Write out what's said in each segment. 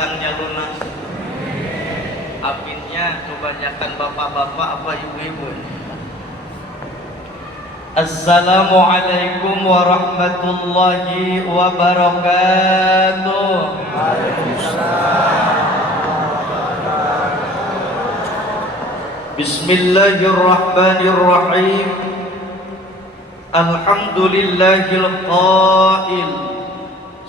utangnya lunas. Aminnya kebanyakan bapak-bapak apa ibu-ibu. Assalamualaikum warahmatullahi wabarakatuh. Bismillahirrahmanirrahim. Alhamdulillahil qail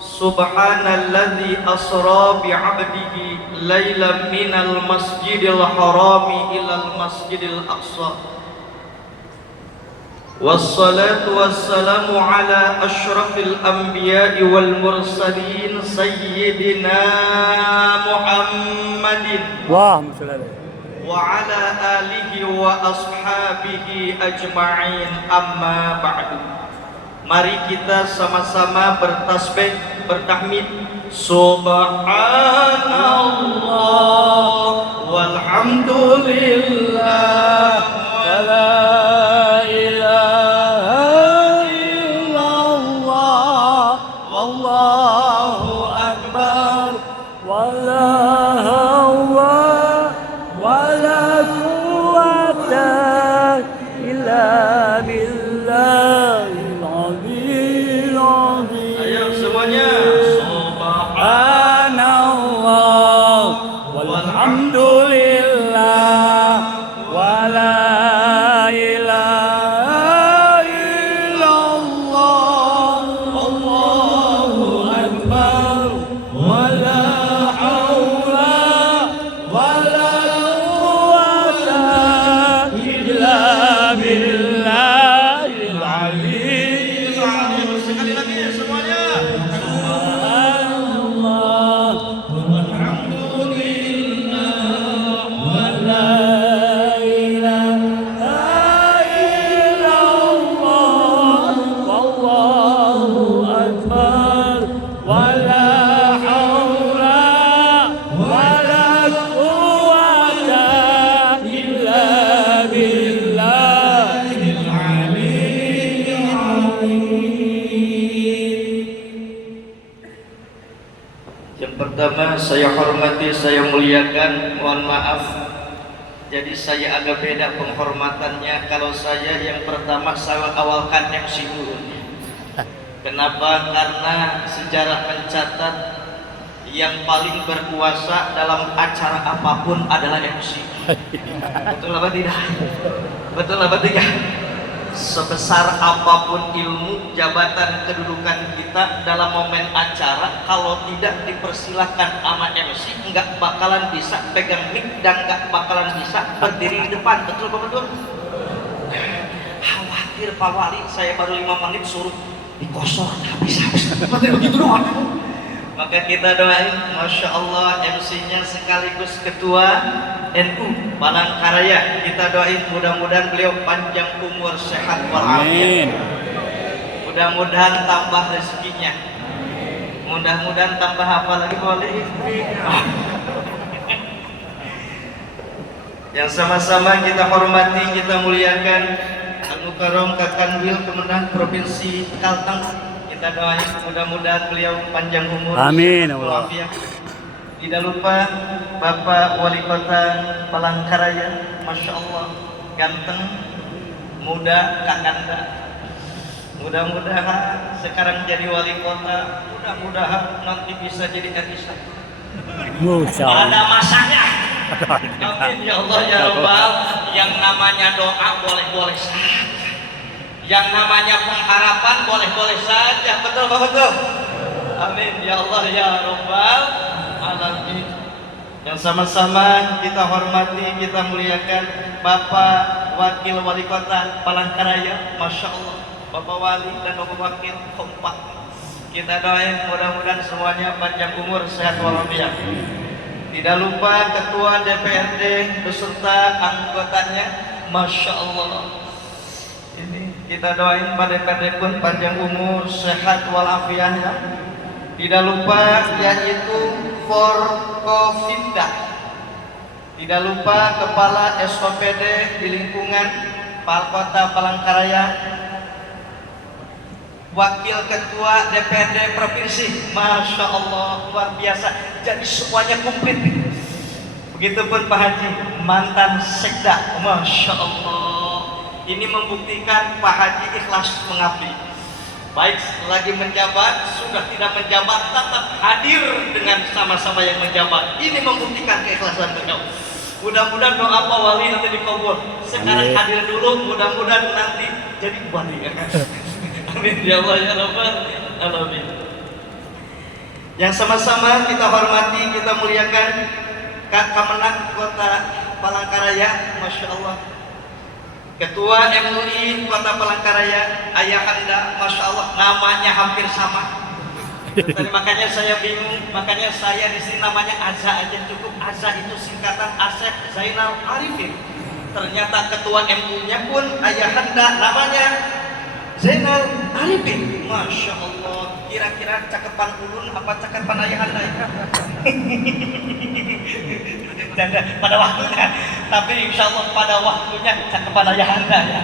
Subhanalladzi asra bi'abdihi lailan minal masjidil harami ilal masjidil aqsa. Wassalatu wassalamu ala asyrafil anbiya'i wal mursalin sayyidina Muhammadin wa ala alihi wa ashabihi ajma'in, amma ba'du. Mari kita sama-sama bertasbih, bertahmid. Subhanallah walhamdulillah wala ilaha illallah wallahu akbar wala hawla wala quwwata illa billah. Ayo semuanya. Subhanallah walhamdulillah wala ilaha illallah wallahu akbar wala haula wala quwwata illa billahil aliyyil azim. Sekali lagi semuanya. Subhanallah walhamdulillah wala ilaha illallah wallahu akbar wala haula wala quwwata illa billahil aliyyil azim. Yang pertama saya hormati, saya muliakan, mohon maaf jadi saya agak beda penghormatannya. Kalau saya yang pertama saya awalkan MC dulu. Kenapa? Karena sejarah mencatat yang paling berkuasa dalam acara apapun adalah MC. Betul apa tidak? Betul apa tidak? Sebesar apapun ilmu, jabatan, kedudukan kita dalam momen acara, kalau tidak dipersilahkan sama MC, nggak bakalan bisa pegang mic dan nggak bakalan bisa berdiri di depan. Betul apa betul? Khawatir Pak Wali, saya baru 5 menit suruh dikosor habis-habis. Begitu doang. Maka kita doain, Masya Allah, MC-nya sekaligus ketua NU Palangkaraya. Kita doain mudah-mudahan beliau panjang umur, sehat walafiat. Mudah-mudahan tambah rezekinya. Mudah-mudahan tambah apa lagi boleh. Yang sama-sama kita hormati, kita muliakan Al-Mukarram Kakanwil Kemenang Provinsi Kalteng. Kita doain mudah-mudahan beliau panjang umur. Amin Allah. Tidak lupa Bapak Wali Kota Palangkaraya, Masya Allah, ganteng, muda, kakanda. Mudah-mudahan sekarang jadi wali kota, mudah-mudahan nanti bisa jadi RI1. Ada masanya. Amin ya Allah ya Rabbal. Yang namanya doa boleh-boleh saja. Yang namanya pengharapan boleh-boleh saja. Betul Pak, betul? Amin ya Allah ya Rabbal alamin. Yang sama-sama kita hormati, kita muliakan Bapak Wakil Wali Kota Palangkaraya, Masya Allah, Bapak Wali dan Bapak Wakil kompak. Kita doain mudah-mudahan semuanya panjang umur, sehat walafiat. Tidak lupa Ketua DPRD beserta anggotanya, Masya Allah. Ini kita doain Pak DPRD pun panjang umur, sehat walafiat. Tidak lupa yaitu Forkovinda. Tidak lupa Kepala SOPD di lingkungan Kota Palangkaraya. Wakil Ketua DPRD Provinsi, Masya Allah, luar biasa. Jadi semuanya komplit. Begitupun Pak Haji, mantan Sekda, Masya Allah. Ini membuktikan Pak Haji ikhlas mengabdi. Baik lagi menjabat, sudah tidak menjabat, tetap hadir dengan sama-sama yang menjabat. Ini membuktikan keikhlasan beliau. Mudah-mudahan doa Pak Wali nanti dikabul. Sekarang hadir dulu, mudah-mudahan nanti jadi wali. Amin ya Allah ya Rabbal alamin. Yang sama-sama kita hormati, kita muliakan Kamenang Kota Palangkaraya, Masya Allah. Ketua MUI Kota Palangkaraya, Ayahanda, Masya Allah, namanya hampir sama. Tadi makanya saya bingung, makanya saya di sini namanya Aza aja cukup. Aza itu singkatan Asep Zainal Arifin. Ternyata ketua MUI-nya pun Ayahanda, namanya Zainal Arifin. Masya Allah, kira-kira cakepan ulun apa cakepan Ayahanda ya? Pada waktunya, tapi insya Allah pada waktunya cakepan Ayahanda ya.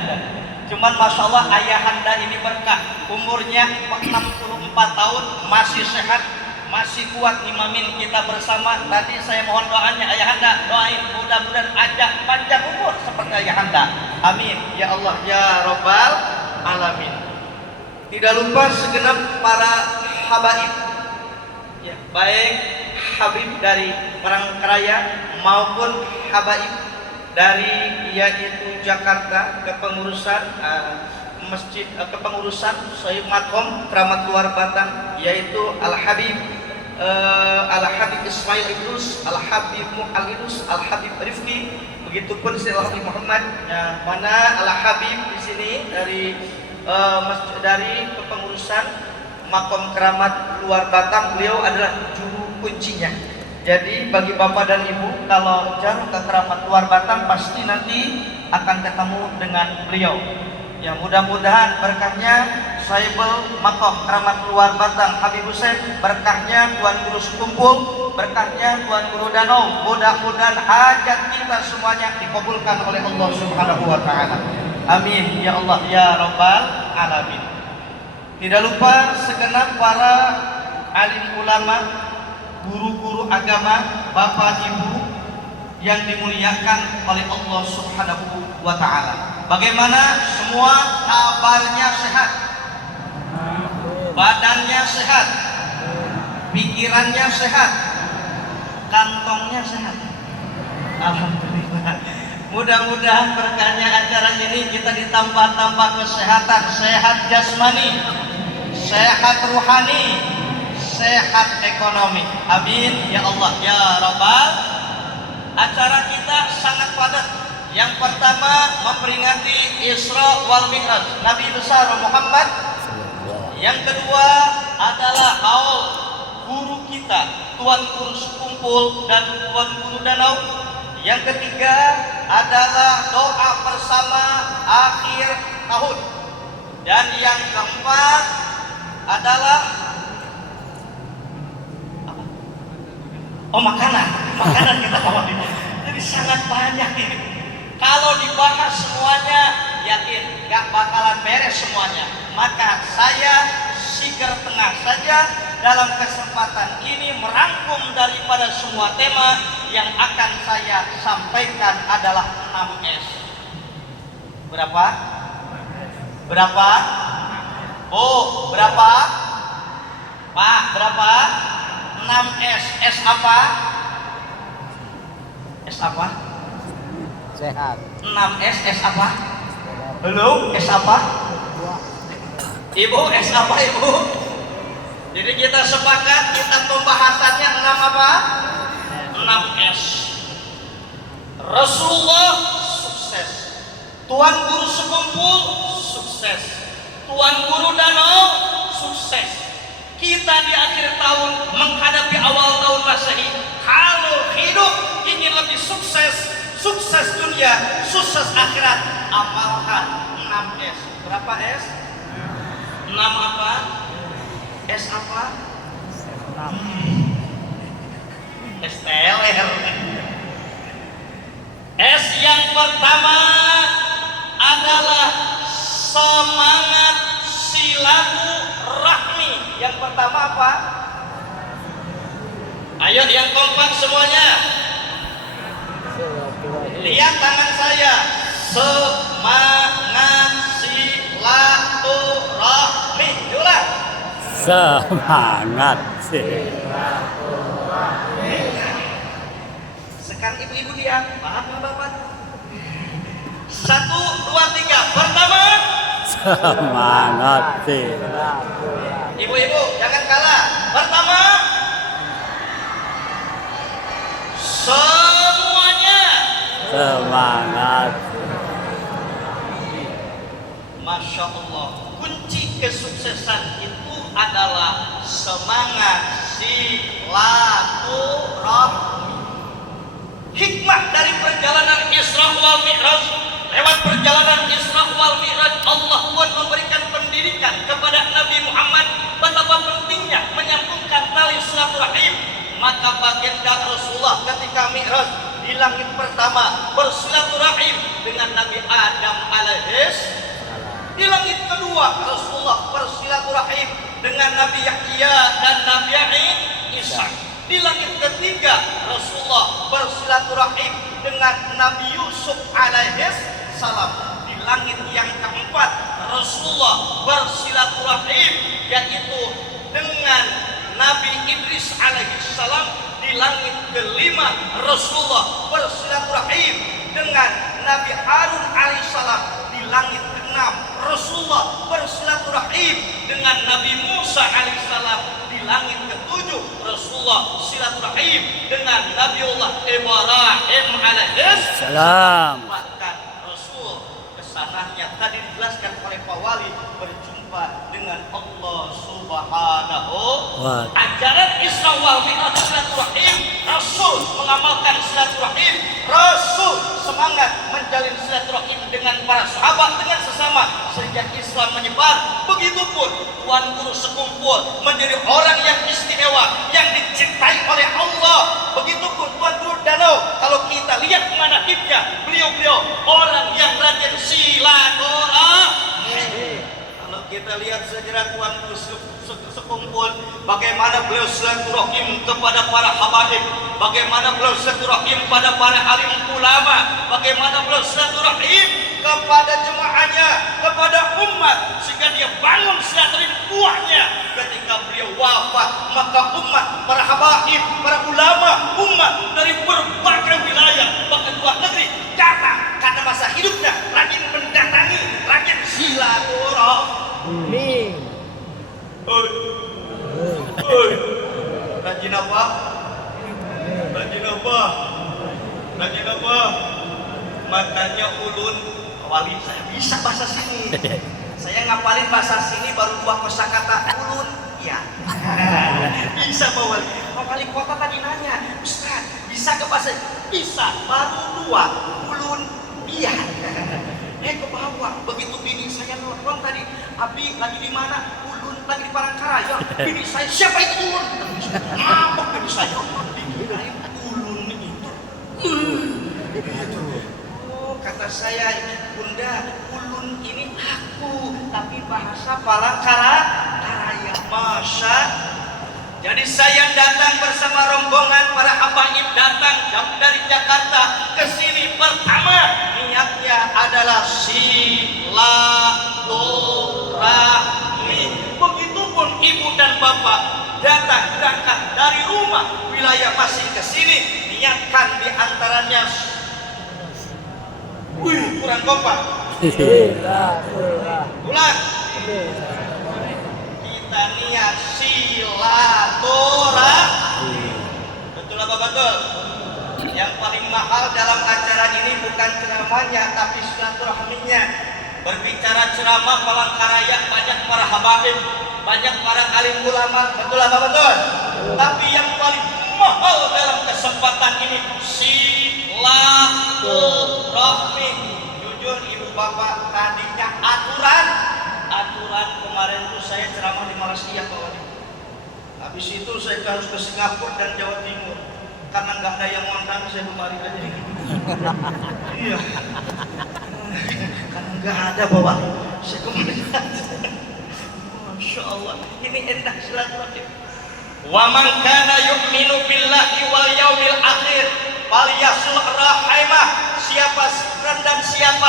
Cuman Masya Allah Ayahanda ini berkah, umurnya 64 tahun, masih sehat, masih kuat ngimamin kita bersama. Tadi saya mohon doanya Ayahanda, doain mudah-mudahan ajak panjang umur seperti Ayahanda. Amin ya Allah ya Rabbal alamin. Tidak lupa segenap para habaib ya, baik habib dari Palangkaraya maupun habaib dari yaitu Jakarta kepengurusan masjid kepengurusan Syekh Makom Keramat Luar Batang, yaitu Al Habib Ismail Idrus, Al Habib Mu'alidus, Al Habib Rifki, begitupun Syekh Al Habib Muhammad ya, mana Al Habib di sini dari kepengurusan Makom Keramat Luar Batang, beliau adalah juru kuncinya. Jadi bagi bapak dan ibu kalau jauh ke Keramat Luar Batang pasti nanti akan ketemu dengan beliau. Ya mudah-mudahan berkahnya Saibul Makom Keramat Luar Batang Habib Hussein, berkahnya Tuan Guru Sekumpul, berkahnya Tuan Guru Danau. Mudah-mudahan hajat kita semuanya dikabulkan oleh Allah Subhanahu wa taala. Amin ya Allah ya Rabbal alamin. Tidak lupa segenap para alim ulama, guru-guru agama, bapak ibu yang dimuliakan oleh Allah Subhanahu wa taala. Bagaimana semua kabarnya sehat? Badannya sehat, pikirannya sehat, kantongnya sehat. Alhamdulillah. Mudah-mudahan berkahnya acara ini kita ditambah-tambah kesehatan, sehat jasmani, sehat ruhani, sehat ekonomi. Amin ya Allah ya Rabbal. Acara kita sangat padat. Yang pertama memperingati Isra wal Mi'raj Nabi besar Muhammad. Yang kedua adalah haul guru kita Tuan Guru Sekumpul dan Tuan Guru Danau. Yang ketiga adalah doa bersama akhir tahun. Dan yang keempat adalah apa? Oh makanan kita bawa. Jadi sangat banyak ini. Kalau dibahas semuanya, yakin gak bakalan beres semuanya. Maka saya sigar tengah saja dalam kesempatan ini merangkum daripada semua tema yang akan saya sampaikan adalah 6S. Berapa? Berapa? Oh, berapa? Pak, berapa? 6S. S apa? S apa? Sehat. 6S, S apa? Belum, S apa? Ibu, S apa ibu? Jadi kita sepakat, kita pembahasannya 6 apa? 6S. Rasulullah sukses, Tuan Guru Sekumpul sukses, Tuan Guru Danau sukses. Kita di akhir tahun menghadapi awal tahun Masehi, kalau hidup ingin lebih sukses, sukses dunia, sukses akhirat, amalkan 6S. Berapa S? 6 apa? S apa? STLR. S yang pertama adalah semangat silaku Yang pertama apa? Ayo yang kompak semuanya. Lihat tangan saya. Semangat silaturahmi. Ulang. Semangat silaturahmi. Sekarang ibu-ibu diam. Paham nggak Bapak? 1, 2, 3. Pertama. Semangat silaturahmi. Ibu-ibu jangan kalah. Pertama. Semuanya. Semangat. Masya Allah. Kunci kesuksesan itu adalah semangat silaturahmi. Hikmah dari perjalanan Isra wal Mi'raj. Lewat perjalanan Isra wal Mi'raj, Allah pun memberikan pendidikan kepada Nabi Muhammad betapa pentingnya menyambungkan tali silaturahim. Maka baginda Rasulullah ketika Mi'raj di langit pertama bersilaturahim dengan Nabi Adam alaihis. Di langit kedua Rasulullah bersilaturahim dengan Nabi Yahya dan Nabi Isa. Di langit ketiga Rasulullah bersilaturahim dengan Nabi Yusuf alaihis salam. Di langit yang keempat Rasulullah bersilaturahim yaitu dengan Nabi Idris alaihi salam. Di langit kelima Rasulullah bersilaturahim dengan Nabi Harun alaihi salam. Di langit keenam Rasulullah bersilaturahim dengan Nabi Musa alaihi salam. Di langit ketujuh Rasulullah silaturahim dengan Nabiullah Ibrahim alaihi salam. Bahkan Rasul kesananya tadi dijelaskan oleh Pak Wali berjumpa dengan Allah Subhanahu wa ta'ala. Ajaran Isra wal Mi'raj silaturahim. Rasul mengamalkan silaturahim. Rasul semangat menjalin silaturahim dengan para sahabat, dengan sesama. Sejak Islam menyebar, begitupun Tuan Guru sekumpul menjadi orang yang istimewa, yang dicintai oleh Allah. Begitupun Tuan Guru Danau, kalau kita lihat manaqibnya, beliau-beliau orang yang rajin silaturahmi. Kalau kita lihat sejarah Tuan Guru sekumpul, bagaimana beliau silaturahim kepada para habaib, bagaimana beliau silaturahim pada para alim ulama, bagaimana beliau silaturahim kepada jemaahnya, kepada umat, sehingga dia bangun silaturahim buahnya. Ketika beliau wafat, maka umat, para habaib, para ulama, umat dari berbagai wilayah, bahkan luar negeri datang karena masa hidupnya rajin mendatangi, rajin silaturahmi. Oi, rajin apa? Rajin apa? Rajin apa? Makanya ulun wali saya bisa bahasa sini. Saya ngapalin bahasa sini baru 2 kosakata. Ulun, ya. Bisa Pak Wali. Pak Wali Kota tadi nanya, Ustaz, bisa ke bahasa? Bisa, baru 2. Ulun, iya. Ke bawah. Begitu bini saya nelfon tadi, Abi lagi di mana? Ulun lagi di Palangkaraya. Bini saya, siapa itu Ulun? Ngambek bini saya. Dikirain Ulun itu. Kata saya, Bunda, ulun ini aku, tapi bahasa Palangkaraya. Masya. Jadi saya datang bersama rombongan para habaib, datang jauh dari Jakarta ke sini. Pertama niatnya adalah silaturahmi. Begitupun ibu dan bapak datang berangkat dari rumah wilayah masing ke sini, niatkan diantaranya. Wih, kurang kompak. Ulang. Kita niat silaturahmi. Betul apa betul? Yang paling mahal dalam acara ini bukan ceramahnya, tapi silaturahminya. Berbicara ceramah Palangkaraya banyak para habaib, banyak para alim ulama. Betul apa betul? Tapi yang paling mahal dalam kesempatan ini silaturahmi. Jujur ibu bapak, tadinya aturan kemarin itu saya ceramah di Malaysia Pak Wali. Habis itu saya harus ke Singapura dan Jawa Timur karena nggak ada yang ngundang, saya kembali aja. Iya, karena nggak ada Pak Wali, saya kembali aja. Masya Masya Allah, ini indah silaturahim. Wa man kana yu'minu billahi wal yaumil akhir falyasil rahimah. Siapa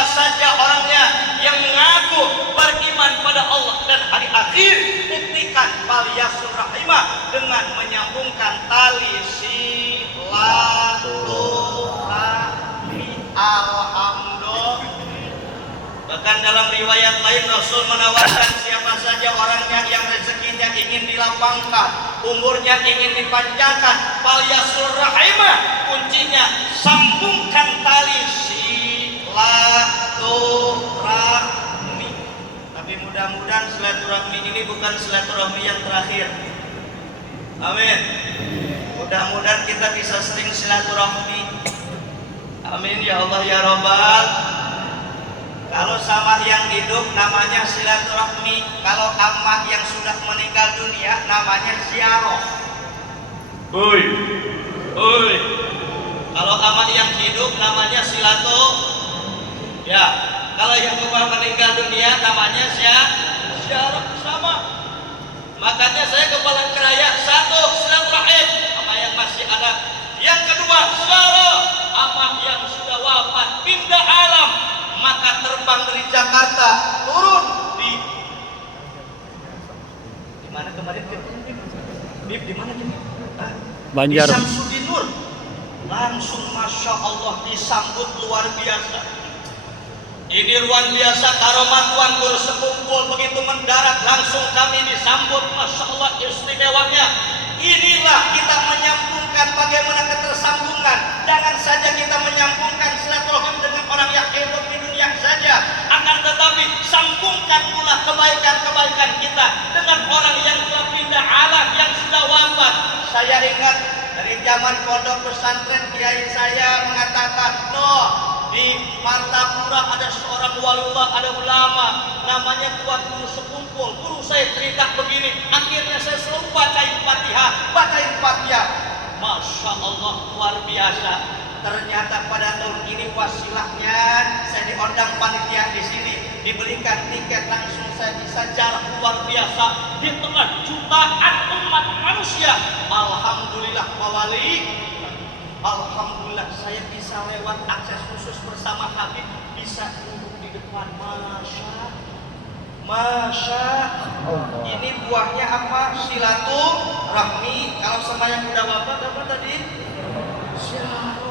saja orangnya yang mengaku beriman pada Allah dan hari akhir, buktikan falyasil rahimah dengan menyambungkan tali silaturahmi. Alhamdulillah. Bahkan dalam riwayat lain Rasul menawarkan siapa saja orangnya yang rezekinya ingin dilapangkan, umurnya ingin dipanjangkan, falyasil rahimah, kuncinya sambungkan tali silaturahmi. Tapi mudah-mudahan silaturahmi ini bukan silaturahmi yang terakhir. Amin. Mudah-mudahan kita bisa sering silaturahmi. Amin ya Allah ya Rabbal. Kalau sama yang hidup namanya silaturahmi, kalau amah yang sudah meninggal dunia namanya ziarah. Oi. Kalau amah yang hidup namanya ya. Kalau yang meninggal dunia namanya ziarah sama. Makanya saya kepala keraya satu silaturahim sama yang masih ada. Yang kedua ziarah amah yang sudah wafat pindah alam. Maka terbang dari Jakarta turun di mana kemarin di mana ini? Banjar. Di Samsudinur. Langsung Masya Allah disambut luar biasa. Ini luar biasa karomat Tuan Guru sekumpul begitu mendarat langsung kami disambut Masya Allah istimewanya. Inilah kita menyambungkan bagaimana ketersambungan. Jangan saja kita menyambungkan silaturahim dengan orang yang hidup di dunia saja, akan tetapi sambungkan pula kebaikan-kebaikan kita dengan orang yang telah pindah alam, yang sudah wafat. Saya ingat dari zaman pondok pesantren kiai saya mengatakan, di Martapura ada seorang waliullah, ada ulama namanya Tuan Guru sekumpul. Guru saya cerita begini, akhirnya saya selalu bacain Fatihah. Masya Allah luar biasa. Ternyata pada tahun ini wasilahnya saya diundang panitia di sini, diberikan tiket langsung saya bisa jalan luar biasa di tengah jutaan umat manusia. Alhamdulillah Pak Wali. Alhamdulillah saya bisa lewat akses khusus bersama Habib, bisa duduk di depan. Masya ini buahnya apa? Silaturahmi. Kalau sama yang udah wafat apa tadi? Silaturahmi.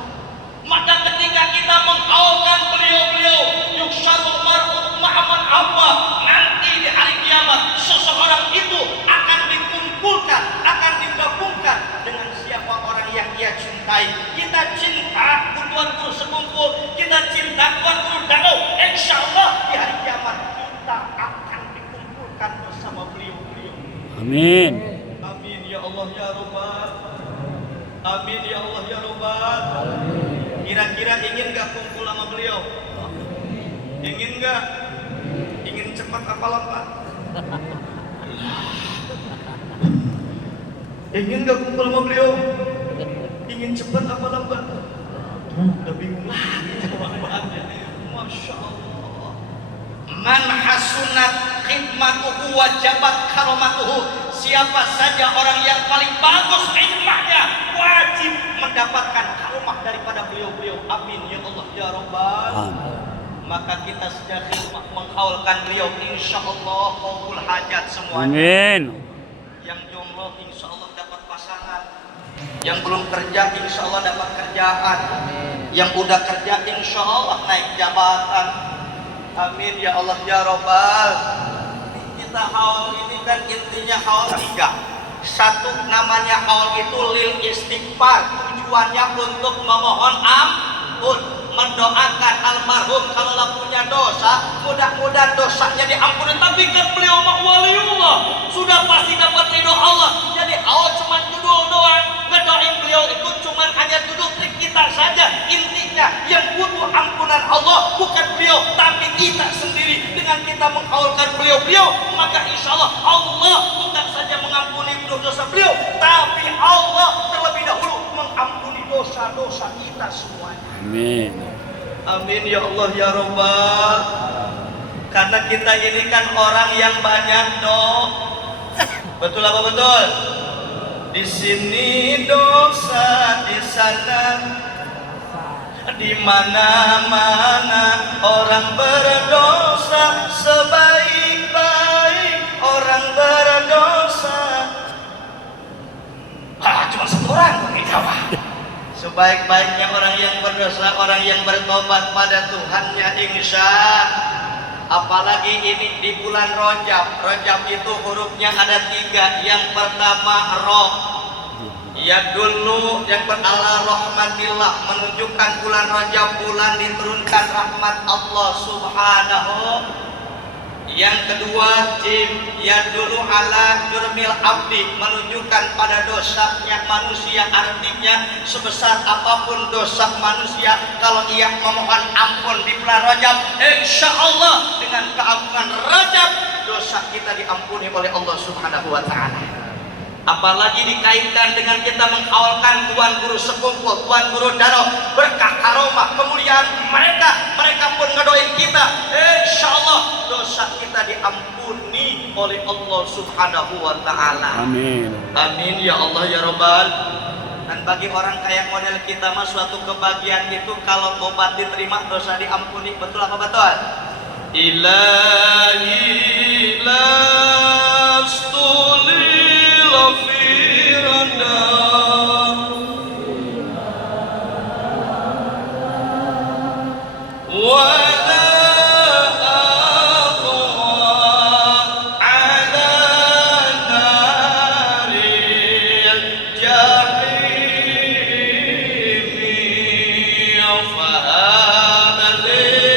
Maka ketika kita menghaulkan beliau-beliau, yuksharul mar'u ma'aman apa, nanti di hari kiamat seseorang itu akan dikumpulkan, akan digabungkan dengan siapa orang yang dia cintai. Kita cinta Tuan Guru sekumpul, kita cinta Tuan Guru Danau. Insya Allah di hari kiamat kita akan dikumpulkan bersama beliau-beliau. Amin. Amin ya Allah ya Rabbal. Amin ya Allah ya Rabbal. Kira-kira ingin gak kumpul sama beliau? Ingin gak? Ingin cepat apa lambat? Ingin gak kumpul sama beliau? Ingin cepat apa lambat? Udah bingung lagi jawabannya. Masya Allah. Man hasunat khidmatuhu wajabat karomatuhu. Siapa saja orang yang paling bagus khidmatnya wajib mendapatkan karomah daripada beliau-beliau. Amin ya Allah ya Rabbal. Maka kita sejak khidmat menghaulkan beliau, insya Allah qaul hajat semuanya. Amin. Yang jomblo insya Allah dapat pasangan, yang belum kerja insya Allah dapat kerjaan, yang udah kerja insya Allah naik jabatan. Amin ya Allah ya Rabbal. Kita haul ini kan intinya haul tiga. Satu namanya haul itu lil istighfar, tujuannya untuk memohon ampun, mendoakan almarhum kalau punya dosa, mudah-mudahan dosanya diampuni. Tapi kan beliau waliullah sudah pasti dapat ridho Allah. Jadi haul cuma duduk doang, ngedoain beliau itu cuma hanya duduk trik kita saja. Intinya yang butuh ampunan Allah bukan beliau, tapi kita sendiri. Dengan kita menghaulkan beliau-beliau, maka insya Allah Allah bukan saja mengampuni dosa beliau, tapi Allah terlebih dahulu mengampuni dosa-dosa kita semuanya. Amin. Amin ya Allah ya Rabbal. Karena kita ini kan orang yang banyak Betul apa betul? Di sini dosa, di sana, di mana-mana orang berdosa, sebaik-baik orang berdosa. Cuma satu orang tidak. Sebaik-baiknya orang yang berdosa, orang yang bertobat pada Tuhannya, insya. Apalagi ini di bulan Rajab. Rajab itu hurufnya ada 3. Yang pertama ro, ya dulu yang berala rahmatillah, menunjukkan bulan Rajab bulan diturunkan rahmat Allah Subhanahu. Yang kedua jim, ya dulu ala jurmil abdi, menunjukkan pada dosanya manusia. Artinya sebesar apapun dosa manusia, kalau ia memohon ampun di bulan Rajab, insya Allah dengan keampunan Rajab dosa kita diampuni oleh Allah Subhanahu wa ta'ala. Apalagi dikaitkan dengan kita mengawalkan Tuan Guru sekumpul, Tuan Guru Danau, berkah karomah kemuliaan mereka pun ngedoain kita, insya Allah dosa kita diampuni oleh Allah Subhanahu wa ta'ala. Amin. Amin ya Allah ya Rabbal. Dan bagi orang kayak model kita mah suatu kebahagiaan itu kalau tobat diterima, dosa diampuni. Betul apa betul? Ilahi lastuli lafiranda wala aqwa ala naril jahimi fahadali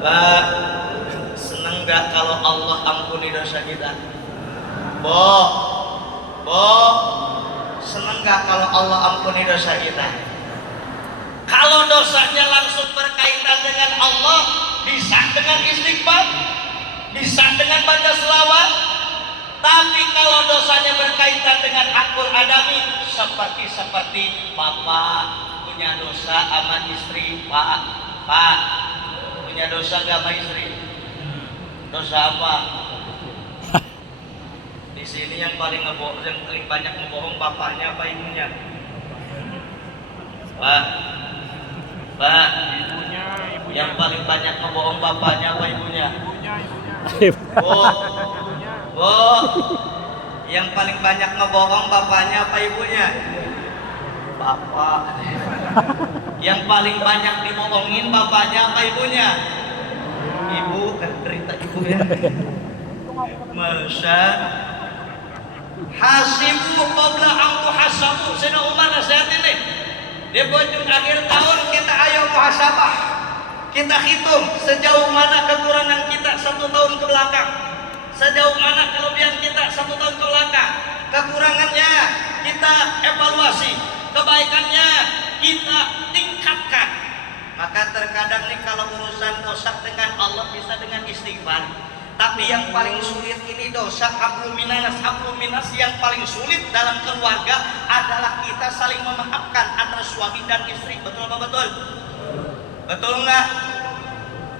Pak, seneng gak kalau Allah ampuni dosa kita? Bo, seneng gak kalau Allah ampuni dosa kita? Kalau dosanya langsung berkaitan dengan Allah, bisa dengan istighfar, bisa dengan baca selawat. Tapi kalau dosanya berkaitan dengan hakul adami, seperti bapak punya dosa sama istri, Pak punya dosa gak sama istri? Dosa apa? Di sini yang paling banyak ngebohong bapaknya apa ibunya? Pak, Ibunya. yang paling banyak ngebohong bapaknya apa ibunya? Bu, yang paling banyak ngebohong bapaknya apa ibunya? Bapak. Yang paling banyak dibohongin bapaknya apa ibunya? Ibu, derita ibu ya. Masa hasibu qabla an tuhasabu. Sina Umar nasihat ini. Di ujung akhir tahun kita ayo muhasabah. Kita hitung sejauh mana kekurangan kita 1 tahun ke belakang. Sejauh mana kelebihan kita 1 tahun ke belakang. Kekurangannya kita evaluasi, kebaikannya kita tingkatkan. Maka terkadang nih kalau urusan dosa dengan Allah bisa dengan istighfar. Tapi yang paling sulit ini dosa hablum minas yang paling sulit dalam keluarga adalah kita saling memaafkan antara suami dan istri. Betul apa betul? Betul enggak?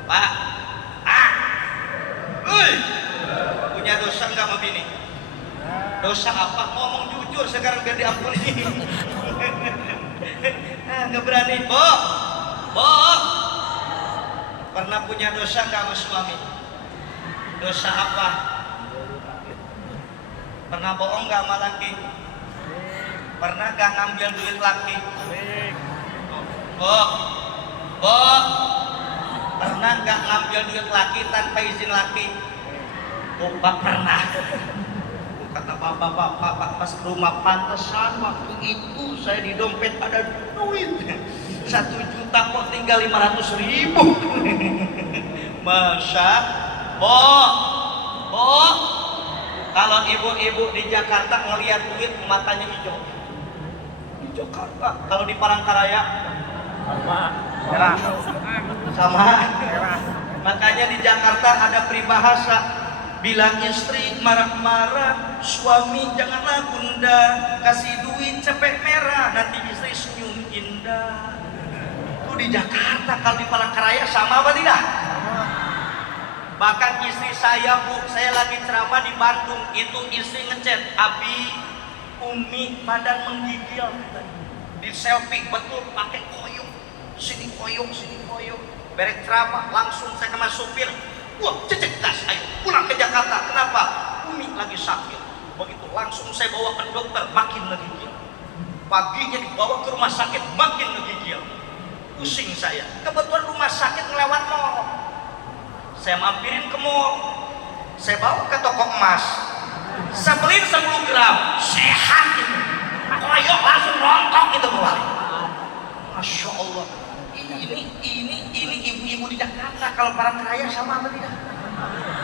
Pak, Uy, punya dosa nggak sama bini? Dosa apa? Ngomong jujur sekarang biar diampuni. Nggak berani, Bo. Pernah punya dosa nggak sama suami? Dosa apa? Pernah bohong nggak sama laki? Pernah nggak ngambil duit laki? Bo, pernah nggak ngambil duit laki tanpa izin laki? Oh, Pak pernah. Kata bapak pas ke rumah, pantesan waktu itu saya di dompet ada duit 1 juta kok tinggal 500.000. Masa kalau ibu-ibu di Jakarta ngeliat duit matanya hijau. Di Jakarta, kalau di Palangkaraya sama. Makanya di Jakarta ada peribahasa, bilang istri marah-marah, suami janganlah bunda, kasih duit cepet merah, nanti istri senyum indah. Itu di Jakarta. Kalau di Palangkaraya sama apa tidak? Bahkan istri saya, Bu, saya lagi ceramah di Bandung, itu istri ngechat, Abi, Umi badan menggigil, di selfie betul pakai koyong, sini koyong, berek ceramah langsung saya sama supir, wah cecek gas, ayo pulang ke Jakarta. Kenapa? Umi lagi sakit. Begitu langsung saya bawa ke dokter, makin ngegigil. Paginya dibawa ke rumah sakit, makin ngegigil. Pusing saya. Kebetulan rumah sakit ngelewat mall. Saya mampirin ke mall. Saya bawa ke toko emas. Saya beliin 10 gram, sehat itu. Koyok langsung rontok itu balik. Masya Allah. Ini ibu-ibu di Jakarta. Kalau Palangkaraya sama apa tidak?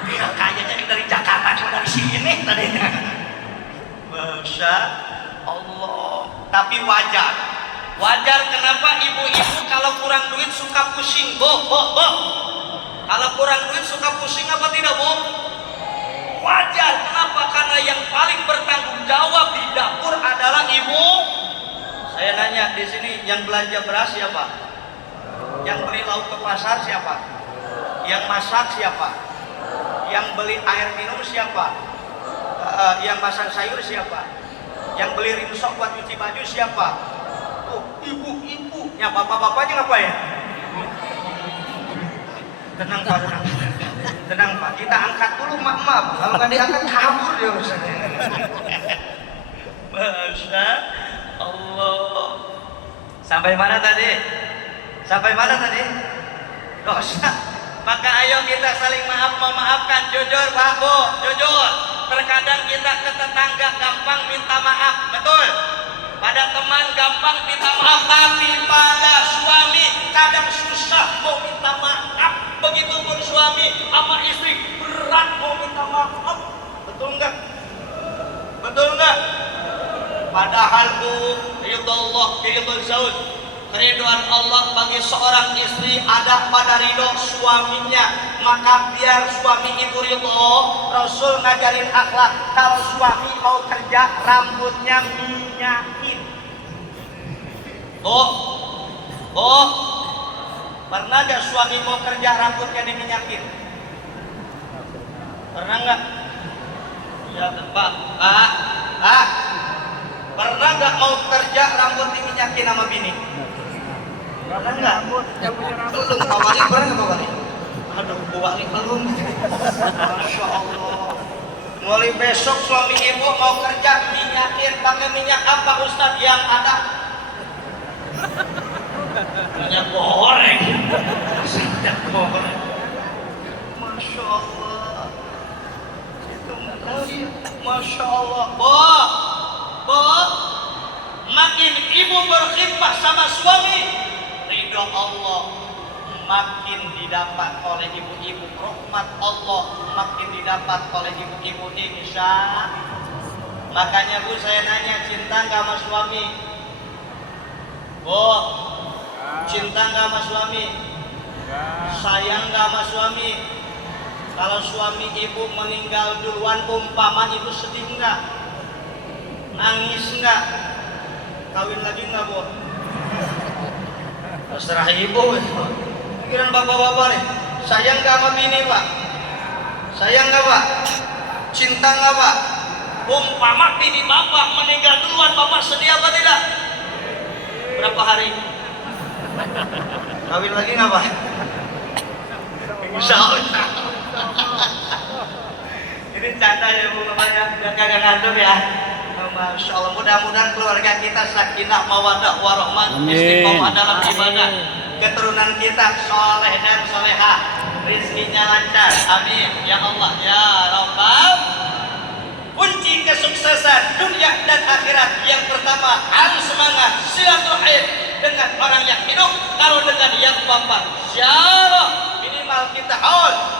Ya kayaknya dari Jakarta cuma dari sini tadinya. Masya Allah. Tapi wajar kenapa ibu-ibu kalau kurang duit suka pusing, Bo. Kalau kurang duit suka pusing apa tidak, Bo? Wajar. Kenapa? Karena yang paling bertanggung jawab di dapur adalah ibu. Saya nanya di sini, yang belanja beras siapa? Yang beli lauk ke pasar siapa? Yang masak siapa? Yang beli air minum siapa? Yang masak sayur siapa? Yang beli rimsok buat cuci baju siapa? Oh, ibu-ibu. Ya bapak-bapaknya ngapain? Tenang Pak, kita angkat dulu mak-mak. Kalau nggak diangkat kabur dia urusannya. Masya Allah. Sampai mana tadi? Dosa. Maka ayo kita saling memaafkan. Jujur Pak Bu, jujur. Terkadang kita ke tetangga gampang minta maaf, betul? Pada teman gampang minta maaf, tapi pada suami kadang susah mau minta maaf. Begitupun suami sama istri berat mau minta maaf. Betul nggak? Padahal Bu, ridho zaud, keriduan Allah bagi seorang istri ada pada ridho suaminya. Maka biar suami itu ridho, Rasul ngajarin akhlak. Kalau suami mau kerja rambutnya minyakin. Oh, pernah gak suami mau kerja rambutnya diminyakin? Pernah nggak? Ya Pak. Pernah nggak mau kerja rambut diminyakin sama bini? Pernah nggak? Belum. Pak Wali pernah nggak Pak Wali? Aduh, Bu Wali belum. Masya Allah. Mulai besok suami ibu mau kerja minyakin, pakai minyak apa Ustadz? Yang ada minyak goreng. Minyak goreng. Masya Allah. Itu lagi. Masya Allah. Bo, makin ibu berkhidmat sama suami, ridho Allah makin didapat oleh ibu-ibu, rahmat Allah makin didapat oleh ibu-ibu, insya. Makanya Bu, saya nanya, cinta nggak sama suami? Bu, cinta nggak sama suami? Sayang nggak sama suami? Kalau suami ibu meninggal duluan, umpama ibu sedih nggak? Nangis nggak? Kawin lagi nggak Bu? Terserah ibu. Pikiran bapak-bapak nih, sayang nggak sama bini Pak? Sayang nggak Pak? Cinta nggak Pak? Umpama bini Bapak meninggal duluan, Bapak sedih apa tidak? Berapa hari? Kawin lagi nggak Pak? Insya Allah. Ini canda ya Bu Bapak ya, biar kagak ngantuk ya. Masya Allah, mudah-mudahan keluarga kita sakinah mawaddah warahmah, istiqomah dalam ibadah, keturunan kita soleh dan solehah, rizkinya lancar, amin ya Allah ya Rabbal. Kunci kesuksesan dunia dan akhirat yang pertama harus semangat silaturahim dengan orang yang hidup. Kalau dengan yang wafat, ziarah minimal kita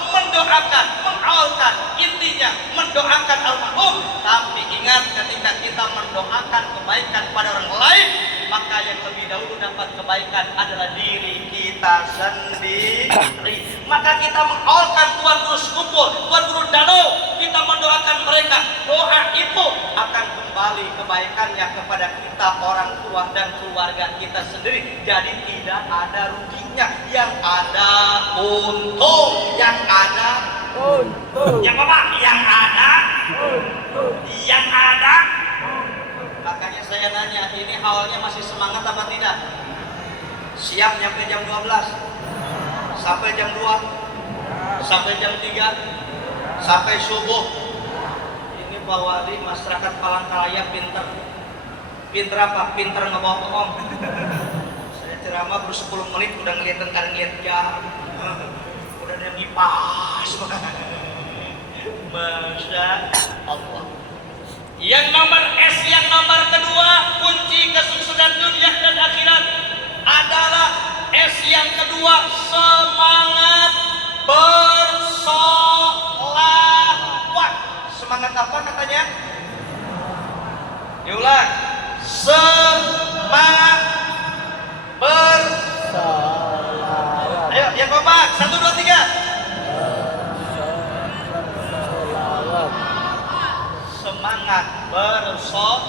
mendoakan, mengawalkan, intinya mendoakan almarhum. Tapi ingat, ketika kita mendoakan kebaikan pada orang lain, maka yang lebih dahulu dapat kebaikan adalah diri kita sendiri. Maka kita mengawalkan Tuan Guru Sekumpul, Tuan Guru Danau, kita mendoakan mereka. Doa itu akan kembali kebaikannya kepada kita, orang tua dan keluarga kita sendiri. Jadi tidak ada ruginya, yang ada untung, yang ada untung. Yang apa? Yang ada untung. Yang ada. Makanya saya nanya, ini awalnya masih semangat apa tidak? Siap nyampe jam 12, sampai jam 2, sampai jam 3, sampai subuh. Ini Pak Wali, masyarakat Palangkaraya pinter. Pinter apa? Pinter ngebohong. Saya ceramah baru 10 menit udah ngeliatin target jam. Udah ada yang dipas. Masya Allah. Yang nomor S, yang nomor kedua, kunci kesuksesan dunia dan akhirat adalah S yang kedua, semangat bersolawat. Semangat apa katanya? Diulang. Semangat bersolawat. Ayo, yang kompak. 1, 2, 3. Semangat bersolawat.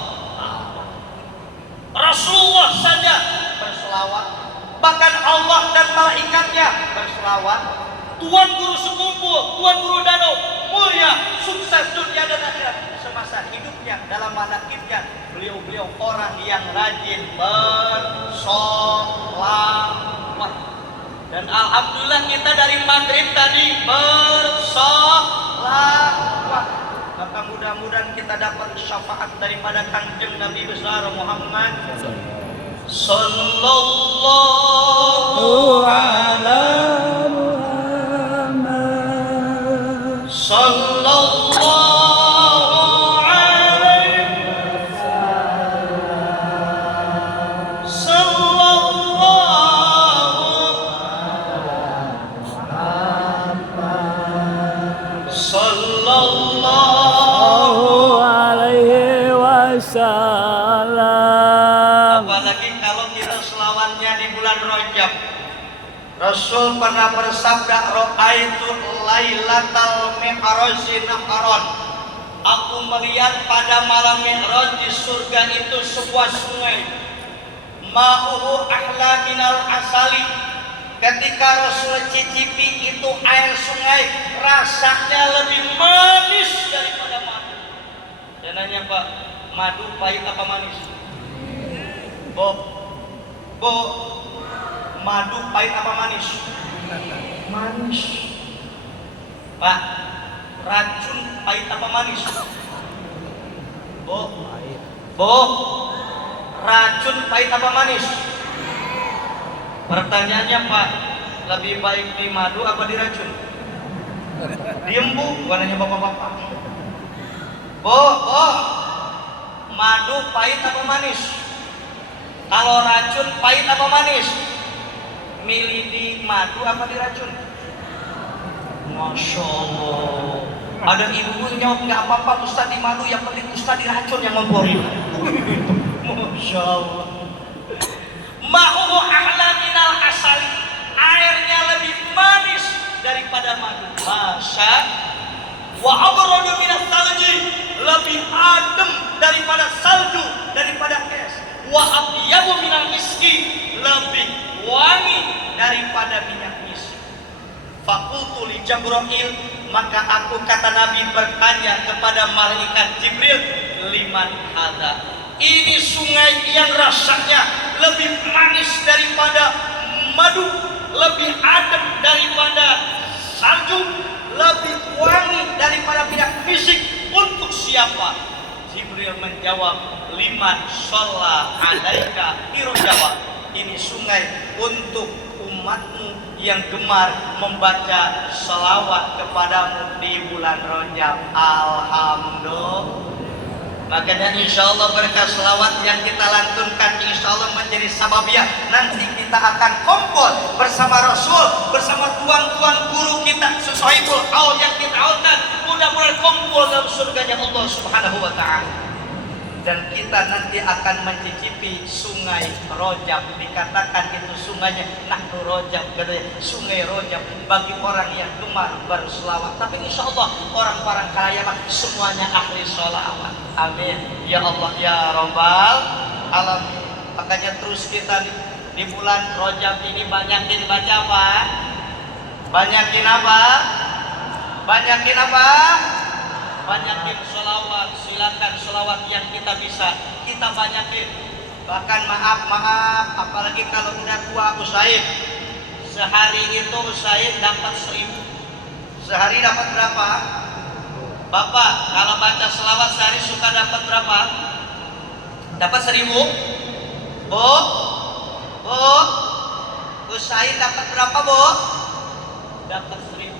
Rasulullah saja bersolawat, bahkan Allah dan malaikatnya bersolawat. Tuan Guru Sekumpul, Tuan Guru Danau, mulia, sukses dunia dan akhirat. Semasa hidupnya, dalam manakibnya, beliau orang yang rajin bersolawat. Dan alhamdulillah kita dari maghrib tadi bersolawat. Maka mudah-mudahan kita dapat syafaat daripada Kanjeng Nabi besar Muhammad sallallahu ala Muhammad sallallahu alaihi wasallam sallallahu alaihi wasallam. Apalagi kalau kita selawatnya di bulan Rajab. Rasul pernah bersabda, ra'aitu lailatal mi'raji naharon. Aku melihat pada malam Mi'raj di surga itu sebuah sungai. Ma'uhu ahla minal asali. Ketika Rasul cicipi itu air sungai, rasanya lebih manis daripada madu. Saya nanya Pak, madu pahit apa manis? Bo, madu pahit apa manis? Manis. Pak, racun pahit apa manis? Bo, racun pahit apa manis? Pertanyaannya Pak, lebih baik di madu apa di racun? Diem Bu, bukan hanya bapak-bapak. Bo, madu pahit apa manis? Kalau racun pahit apa manis? Milih di madu apa di racun? Masya Allah. Ada ibu jawab nggak apa-apa, Ustaz di madu, yang penting Ustaz di racun yang ngomporin. Masya Allah. Ma'uhu ahla minal asali. Airnya lebih manis daripada madu. Masya. Wa abradu minal salji. Lebih adem daripada salju, daripada es. Wa atyabu minal miski. Lebih wangi daripada minyak misk. Fakultu li Jabrail, Maka aku, kata Nabi, bertanya kepada malaikat Jibril, liman hada, ini sungai yang rasanya lebih manis daripada madu, lebih adem daripada salju, lebih wangi daripada minyak misik, untuk siapa? Jibril menjawab, liman sholla alaika, Hiro jawab, ini sungai untuk umatmu yang gemar membaca salawat kepadamu di bulan Rajab. Alhamdulillah. Makanya insya Allah berkat selawat yang kita lantunkan insya Allah menjadi sababiah nanti kita akan kumpul bersama Rasul, bersama tuan-tuan guru kita sesuaibul haul yang kita haulkan, mudah-mudahan kumpul dalam surganya Allah Subhanahu wa ta'ala. Dan kita nanti akan mencicipi sungai Rajab. Dikatakan itu sungainya Nahnu Rajab, katanya sungai Rajab bagi orang yang gemar berselawat. Tapi insya Allah orang-orang kaya semuanya ahli sholawat. Amin ya Allah ya Rabbal alamin. Makanya terus kita di bulan Rajab ini banyakin baca apa? Banyakin apa? Banyakin apa? Banyakin sholawat. Silakan sholawat yang kita bisa kita banyakin. Bahkan maaf, apalagi kalau udah tua usain, sehari itu usain dapat 1000. Sehari dapat berapa? Bapak kalau baca sholawat sehari suka dapat berapa? Dapat 1000. Bu, usain dapat berapa, Bu? Dapat 1000.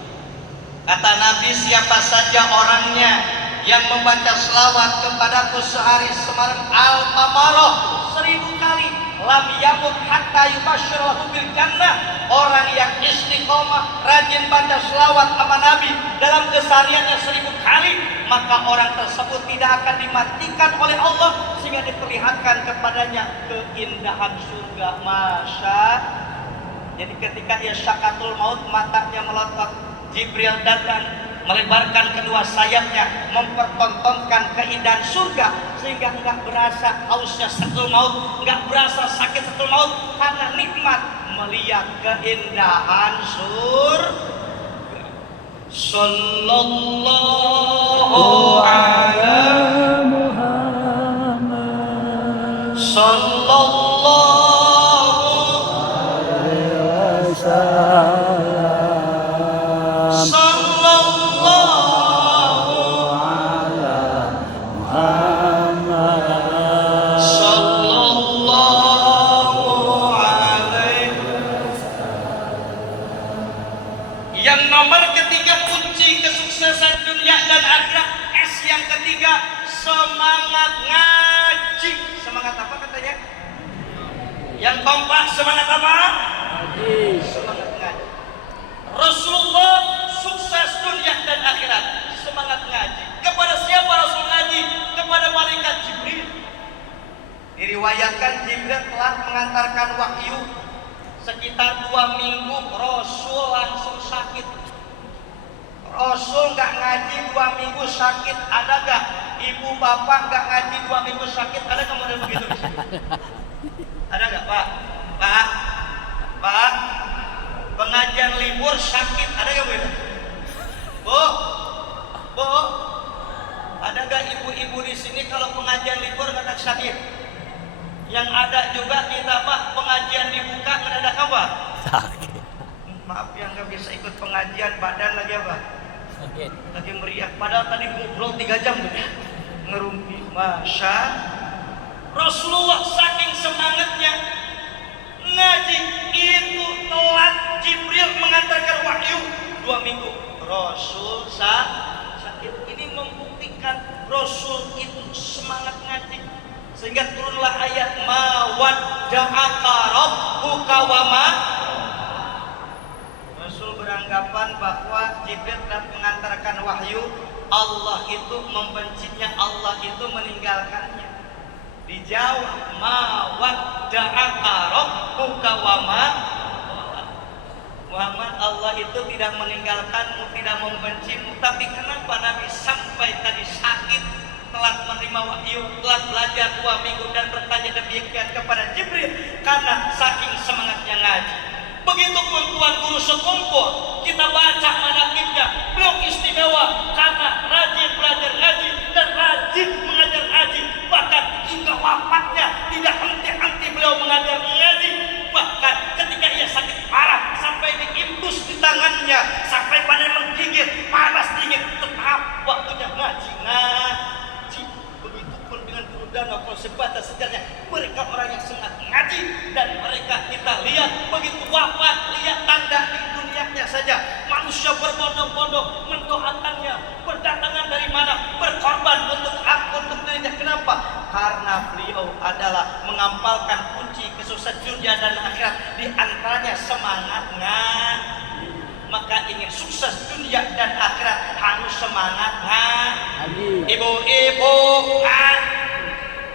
Kata Nabi, siapa saja orangnya yang membaca selawat kepadaku sehari semalam al-mamarah 1000 kali, lam yamut hatta yubashshirahu bil jannah. Orang yang istiqomah rajin baca selawat sama Nabi dalam kesehariannya 1000 kali, maka orang tersebut tidak akan dimatikan oleh Allah sehingga diperlihatkan kepadanya keindahan surga. Masya. Jadi ketika ia syakatul maut, matanya melotot, Jibril datang melebarkan kedua sayapnya mempertontonkan keindahan surga sehingga enggak berasa hausnya sakaratul maut, enggak berasa sakit sakaratul maut karena nikmat melihat keindahan surga. Sallallahu ala Muhammad sallallahu alaihi wasallam. Semangat ngaji. Semangat apa katanya? Yang kompak semangat apa? Ngaji. Semangat ngaji. Rasulullah sukses dunia dan akhirat. Semangat ngaji. Kepada siapa Rasul ngaji? Kepada malaikat Jibril. Diriwayatkan Jibril telah mengantarkan wahyu sekitar 2 minggu. Rasul langsung sakit. Rasul nggak ngaji 2 minggu sakit, ada nggak? Ibu bapak nggak ngaji 2 minggu sakit, ada nggak model begitu? Ada nggak, Pak? Pak, pengajian libur sakit, ada nggak begitu? Bu, ada nggak ibu-ibu di sini kalau pengajian libur nggak ada sakit? Yang ada juga kita, Pak, pengajian dibuka nggak ada apa? Sakit. Maaf yang nggak bisa ikut pengajian, badan lagi apa? Sakit. Lagi meriah. Padahal tadi ngobrol 3 jam tuh ya. Ngerumpi. Masya. Rasulullah saking semangatnya ngaji itu telat Jibril mengantarkan wahyu 2 minggu. Rasul sakit. Ini membuktikan Rasul itu semangat ngaji. Sehingga turunlah ayat ma wadda'aka rabbuka wa ma. Rasul beranggapan bahwa Jibril telah mengantarkan wahyu, Allah itu membencinya, Allah itu meninggalkannya. Dijawab ma wadda'aka rabbuka wa ma. Muhammad, Allah itu tidak meninggalkanmu, tidak membencimu. Tapi kenapa Nabi sampai tadi sakit, telah menerima wahyu, telah belajar 2 minggu dan bertanya demikian kepada Jibril? Karena saking semangatnya ngaji. Begitupun Tuan Guru Sekumpul, kita baca manakibnya, beliau istimewa karena rajin belajar ngaji dan rajin mengajar ngaji. Bahkan hingga wafatnya tidak henti-henti beliau mengajar ngaji. Bahkan ketika ia sakit parah sampai diimbus di tangannya, sampai pada menggigit, panas dingin, tetap waktunya ngaji. Begitupun dengan Guru Dano, kalau sebatas sejarahnya, mereka orang yang sangat ngaji, dan mereka kita lihat begitu wafat, lihat tanda di dunianya saja, manusia berbondong-bondong mendoakannya, berdatangan dari mana, berkorban untuk hak, untuk dirinya. Kenapa? Karena beliau adalah mengampalkan kunci kesuksesan dunia dan akhirat, di antaranya semangat ngaji. Maka ingin sukses dunia dan akhirat harus semangat ngaji. Ibu-ibu ngaji,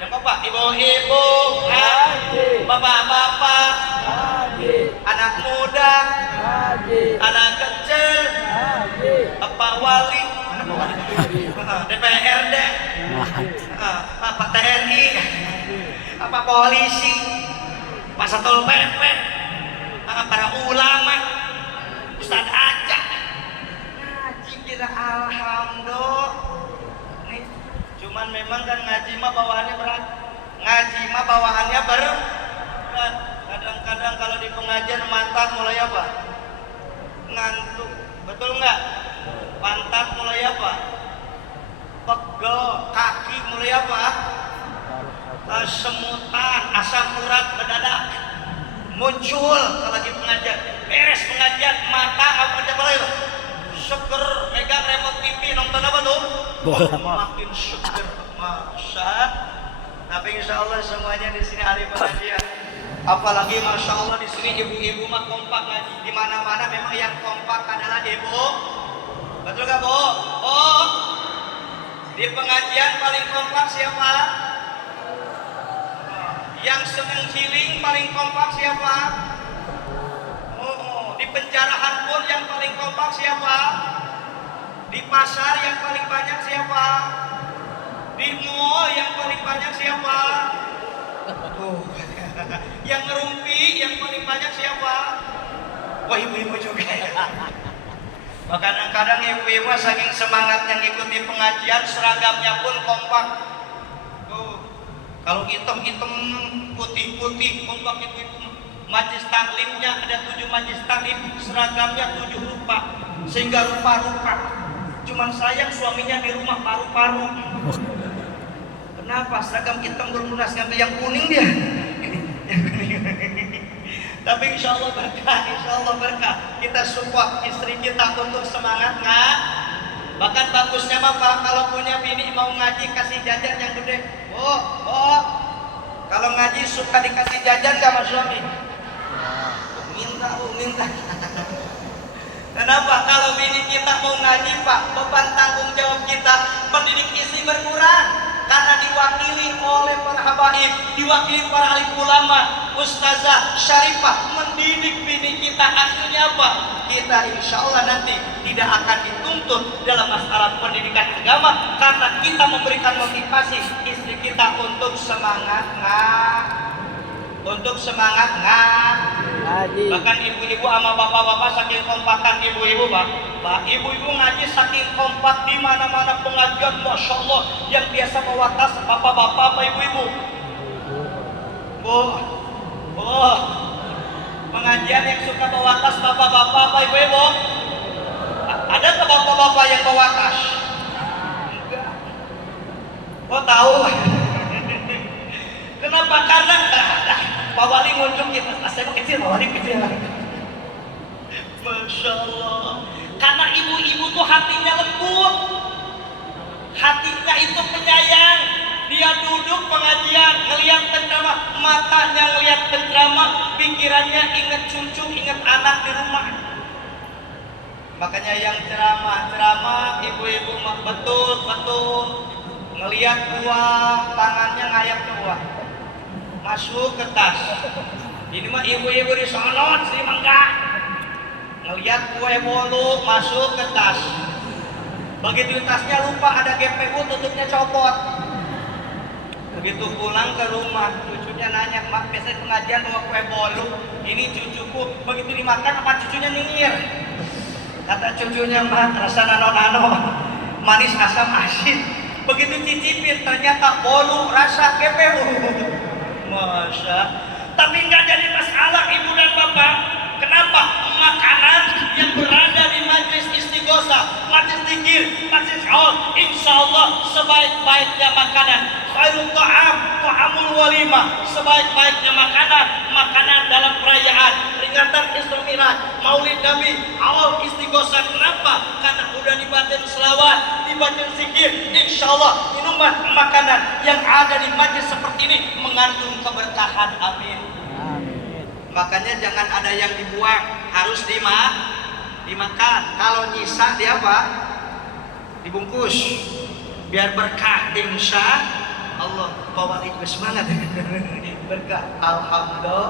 yang bapak, ibu-ibu ngaji, bapak-bapak ngaji, anak muda ngaji, anak kecil ngaji, Pak Wali, DPRD, Pak TNI, Pak Polisi, Pak Satpol PP, para ulama, Ustaz aja ngaji kira alhamdulillah. Nih, cuman memang kan ngaji mah bawaannya berat. Ngaji mah bawaannya berat. Kadang-kadang kalau di pengajian mata mulai apa? Ngantuk. Betul nggak? Pantat mulai apa? Pegel. Kaki mulai apa? Semutan, asam urat mendadak muncul kalau lagi pengajian. Beres pengajian, mata apa aja mulai seger, megang remote TV, nonton apa tuh? Makin seger, masya. Tapi insya Allah semuanya di sini ahli pengajian. Apalagi masya Allah di sini ibu-ibu mah kompak ngaji. Di mana-mana memang yang kompak adalah ibu. Betul gak Bu? Oh, di pengajian paling kompak siapa? Yang seneng healing paling kompak siapa? Oh, di penjarahan pun yang paling kompak siapa? Di pasar yang paling banyak siapa? Di mall yang paling banyak siapa? Oh, yang ngerumpi yang paling banyak siapa? Wah, ibu-ibu juga ya. Kadang-kadang ibu-ibu saking semangatnya ngikuti pengajian, seragamnya pun kompak. Kalau hitam-hitam, putih-putih, kompak ibu-ibu. Majlis taklimnya ada 7 majlis taklim, seragamnya 7 rupa, sehingga rupa-rupa. Cuman sayang suaminya di rumah paru-paru. Kenapa? Seragam hitam bermunas, ngambil yang kuning dia. Tapi insya Allah berkah, insya Allah berkah. Kita support istri kita untuk semangat nggak? Bahkan bagusnya mah Pak, kalau punya bini mau ngaji kasih jajan yang gede. Oh, kalau ngaji suka dikasih jajan gak sama suami? Minta. Kenapa? Kalau bini kita mau ngaji Pak, beban tanggung jawab kita mendidik istri berkurang. Karena diwakili oleh para habaib, diwakili para alim ulama, ustazah, syarifah, mendidik bini kita. Akhirnya apa? Kita insya Allah nanti tidak akan dituntut dalam masalah pendidikan agama, karena kita memberikan motivasi istri kita untuk semangat ngaji. Bahkan ibu-ibu sama bapak-bapak saking kompakan ibu-ibu Pak, ibu-ibu ngaji saking kompak di mana-mana pengajian, masya Allah, yang biasa bawa tas bapak-bapak apa ibu-ibu? Pengajian yang suka bawa tas bapak-bapak apa ibu-ibu? Ada ke bapak-bapak yang bawa tas? Enggak. Oh tahu? Kenapa? Karena Pak Wali ngunjung kita, saya kecil, Pak Wali kecil. Masya Allah. Karena ibu-ibu tuh hatinya lembut, hatinya itu penyayang. Dia duduk pengajian, ngelihat penceramah, matanya ngelihat penceramah, pikirannya ingat cucu, ingat anak di rumah. Makanya yang ceramah, ibu-ibu betul ngelihat buah, tangannya ngayap ke buah, masuk ke tas. Ini mah ibu-ibu di sono, sini enggak. Ngelihat kue bolu masuk ke tas. Begitu tasnya lupa ada GPU, tutupnya copot. Begitu pulang ke rumah, cucunya nanya, mak biasanya pengajian bawa kue bolu, ini cucuku. Begitu dimakan, apa cucunya nyengir. Kata cucunya, mak rasa nano-nano, manis asam asin. Begitu cicipin, ternyata bolu rasa GPU. Masya. Tapi nggak jadi masalah ibu dan bapak. Kenapa? Makanan yang berada di majlis istighosa, majlis zikir, majlis haul, insya Allah sebaik-baiknya makanan. Khairul ta'am, ta'amul walimah. Sebaik-baiknya makanan dalam perayaan, peringatan Isra Mi'raj, Maulid Nabi, haul istighosa. Kenapa? Karena udah dibacain selawat, dibacain zikir. Insya Allah minuman, makanan yang ada di majlis seperti ini mengandung keberkahan. Amin. Makanya jangan ada yang dibuang, harus dimakan. Kalau nyisa dia apa? Dibungkus, biar berkah. Insya Allah. Bawa itu semangat. Berkah. Alhamdulillah.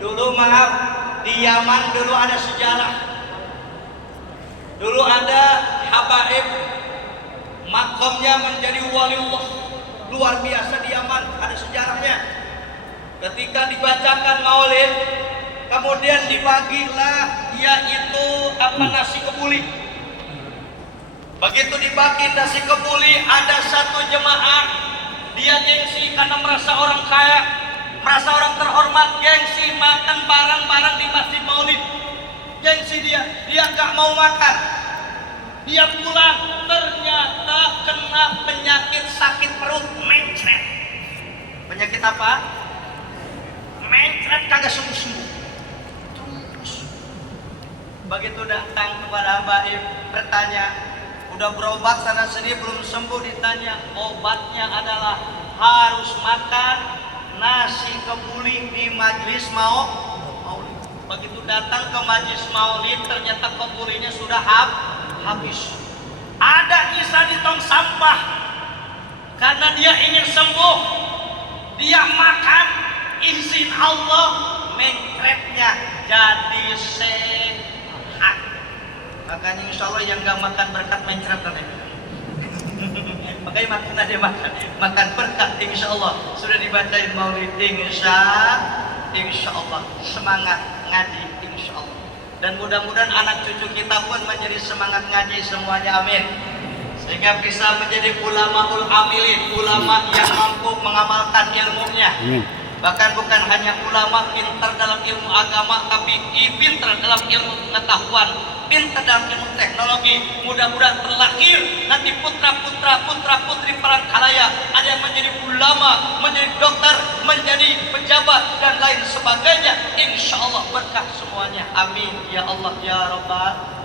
Dulu maaf, di Yaman dulu ada sejarah. Dulu ada habaib, makomnya menjadi waliullah. Luar biasa di Yaman, ada sejarahnya. Ketika dibacakan maulid, kemudian dibagilah yaitu nasi kebuli. Begitu dibagi nasi kebuli, ada satu jemaah, dia gengsi karena merasa orang kaya, merasa orang terhormat, gengsi makan barang-barang di masjid maulid. Gengsi dia nggak mau makan. Dia pulang, ternyata kena penyakit sakit perut, mencret. Penyakit apa? Mencret, kagak sembuh-sembuh. Begitu datang kepada habaib, bertanya, udah berobat sana sini belum sembuh. Ditanya, obatnya adalah harus makan nasi kebuli di majlis maulid. Begitu datang ke majlis maulid, ternyata kebulinya sudah habis. Ada Isa di tong sampah. Karena dia ingin sembuh, dia makan, izin Allah, mencretnya jadi sehat. Makanya insya Allah yang gak makan berkat mencret nanti. Makanya makan aja, makan berkat insya Allah. Sudah dibacain maulid, insya Allah semangat ngaji insya Allah. Dan mudah-mudahan anak cucu kita pun menjadi semangat ngaji semuanya, amin. Sehingga bisa menjadi ulamaul amilin, ulama yang mampu mengamalkan ilmunya. Amin. Bahkan bukan hanya ulama pintar dalam ilmu agama, tapi pintar dalam ilmu pengetahuan, pintar dalam ilmu teknologi. Mudah-mudahan terlahir nanti putra-putri Palangkaraya, ada yang menjadi ulama, menjadi dokter, menjadi pejabat dan lain sebagainya. Insya Allah berkah semuanya, amin ya Allah ya Rabbal.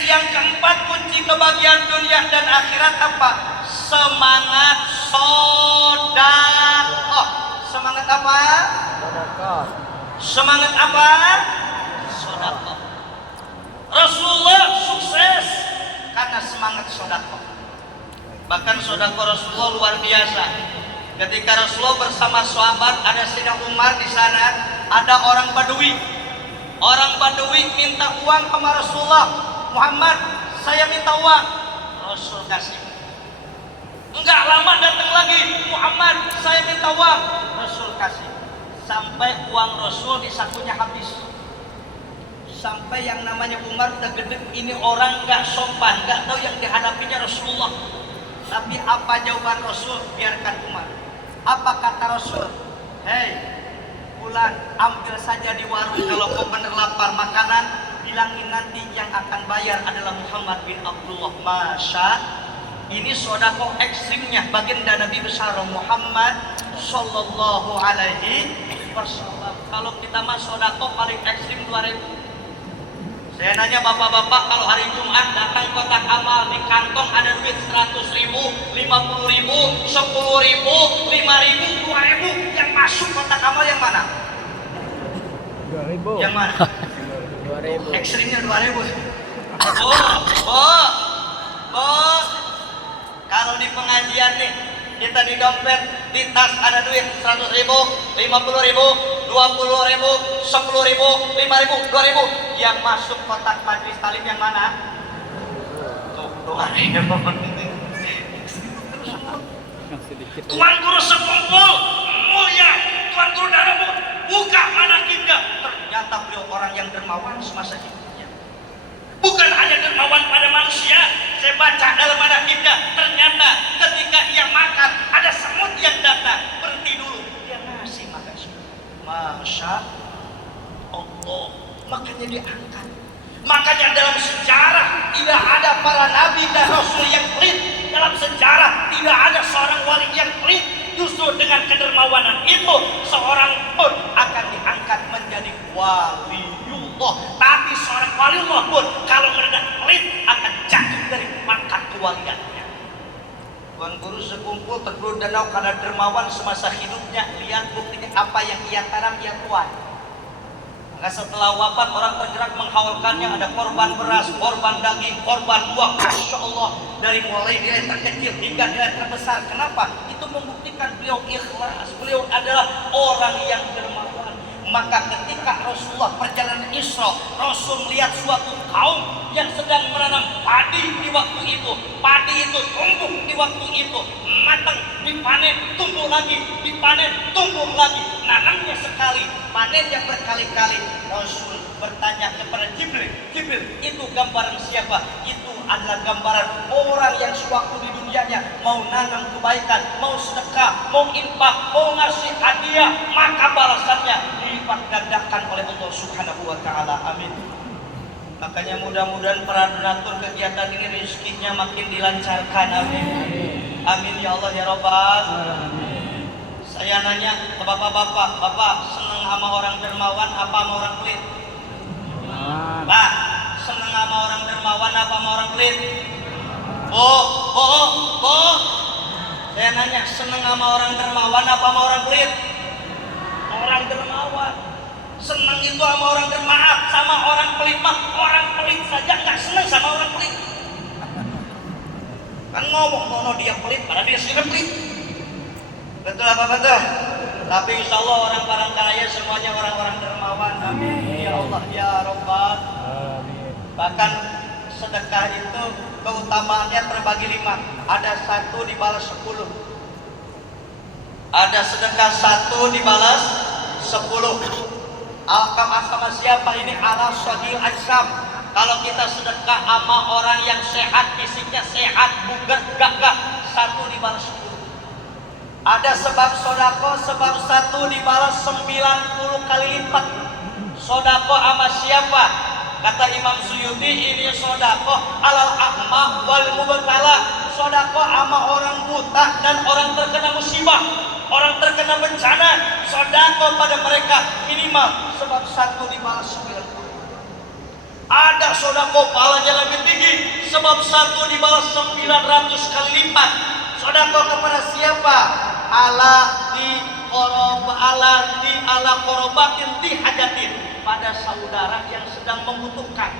Yang keempat, kunci kebahagiaan dunia dan akhirat apa? Semangat sedekah. Semangat apa? Sedekah. Semangat apa? Sedekah. Rasulullah sukses karena semangat sedekah. Bahkan sedekah Rasulullah luar biasa. Ketika Rasulullah bersama sahabat, ada Sayyidina Umar di sana, ada orang Badui. Orang Badui minta uang sama Rasulullah. Muhammad, saya minta uang. Rasul kasih. Enggak lama datang lagi, Muhammad, saya minta uang. Rasul kasih. Sampai uang Rasul di sakunya habis. Sampai yang namanya Umar udah gede, ini orang nggak sopan, nggak tahu yang dihadapinya Rasulullah. Tapi apa jawaban Rasul? Biarkan Umar. Apa kata Rasul? Hei, pulang, ambil saja di warung. Kalau kau bener lapar makanan, bilangin nanti yang akan bayar adalah Muhammad bin Abdullah. Masya, ini sodakoh ekstrimnya baginda Nabi besar Muhammad Sallallahu Alaihi Wasallam. Kalau kita mah sodakoh paling ekstrim 2.000. Saya nanya bapak-bapak, kalau hari Jumat datang kotak amal, di kantong ada duit 100.000, 50.000, 10.000, 5.000, 2.000, yang masuk kotak amal yang mana? 2.000. Yang mana? 2.000. Ekstrimnya 2.000. Oh, kalau di pengajian nih, kita di dompet, di tas ada duit 100.000, 50.000, 20.000, 10.000, 5.000, 2.000. Yang masuk kotak majlis talim yang mana? Tuh, Tuan Guru sekumpul mulia, Tuan Guru Daramu buka manakibnya. Ternyata beliau orang yang dermawan semasa hidupnya. Bukan hanya dermawan pada manusia, saya baca dalam manakibnya. Ternyata ketika ia makan, ada semut yang datang, berhenti dulu, dia ngasih makan semut. Masya Allah, makanya diangkat. Makanya dalam sejarah tidak ada para nabi dan rasul yang pelit. Dalam sejarah tidak ada seorang wali yang pelit. Justru dengan kedermawanan itu seorang pun akan diangkat menjadi waliullah. Tapi seorang waliullah pun kalau merendah pelit akan jatuh dari pangkat kewaliannya. Tuan Guru sekumpul terguru danau karena dermawan semasa hidupnya. Lihat buktinya apa yang ia tanam ia tuai. Maka setelah wafat orang tergerak menghaulkannya, ada korban beras, korban daging, korban buah. Masya Allah, dari mulai nilai terkecil hingga nilai terbesar. Kenapa? Itu membuktikan beliau ikhlas. Beliau adalah orang yang dermawan. Maka ketika Rasulullah perjalanan Isra, Rasul melihat suatu kaum yang sedang menanam padi di waktu itu. Padi itu tumbuh di waktu itu, matang, dipanen, tumbuh lagi, dipanen, tumbuh lagi. Nanamnya sekali, panennya berkali-kali. Rasul bertanya kepada Jibril, Jibril, itu gambaran siapa? Itu adalah gambaran orang yang sewaktu di dunianya mau nanam kebaikan, mau sedekah, mau infak, mau ngasih hadiah, maka balasannya dilipat gandakan oleh Allah Subhanahu wa taala. Amin. Makanya mudah-mudahan para donatur kegiatan ini rezekinya makin dilancarkan. Amin. Amin ya Allah ya Rabbal. Saya nanya ke bapak-bapak, bapak senang sama orang dermawan apa sama orang pelit? Pak, senang sama orang dermawan apa sama orang pelit? Oh. Saya nanya, senang sama orang dermawan apa sama orang pelit? Orang dermawan. Senang itu sama orang dermaaf, sama orang pelit mah. Orang pelit saja nggak senang sama orang pelit. Kan ngomong, dia pelit, padahal dia sendiri pelit. Betul apa betul? Tapi insya Allah orang Palangkaraya semuanya orang-orang dermawan. Amin. Ya Allah ya Rabbal. Amin. Bahkan sedekah itu keutamaannya terbagi 5. Ada 1 dibalas 10. Ada sedekah 1 dibalas 10. Sama siapa ini? Ala sahih ajsam. Kalau kita sedekah sama orang yang sehat, fisiknya sehat, bugar, gagah, 1 dibalas 10. Ada sebab sodako, sebab 1 dibalas 90 kali lipat. Sodako sama siapa? Kata Imam Suyuti, ini sodako alal a'ma wal mubtala. Sodako sama orang buta dan orang terkena musibah, orang terkena bencana. Sodako pada mereka minimal sebab 1 dibalas 90. Ada sodako pahalanya lebih tinggi, sebab 1 dibalas 900 kali lipat. Sodako kepada siapa? Ala korobatin dihajatin, pada saudara yang sedang membutuhkan.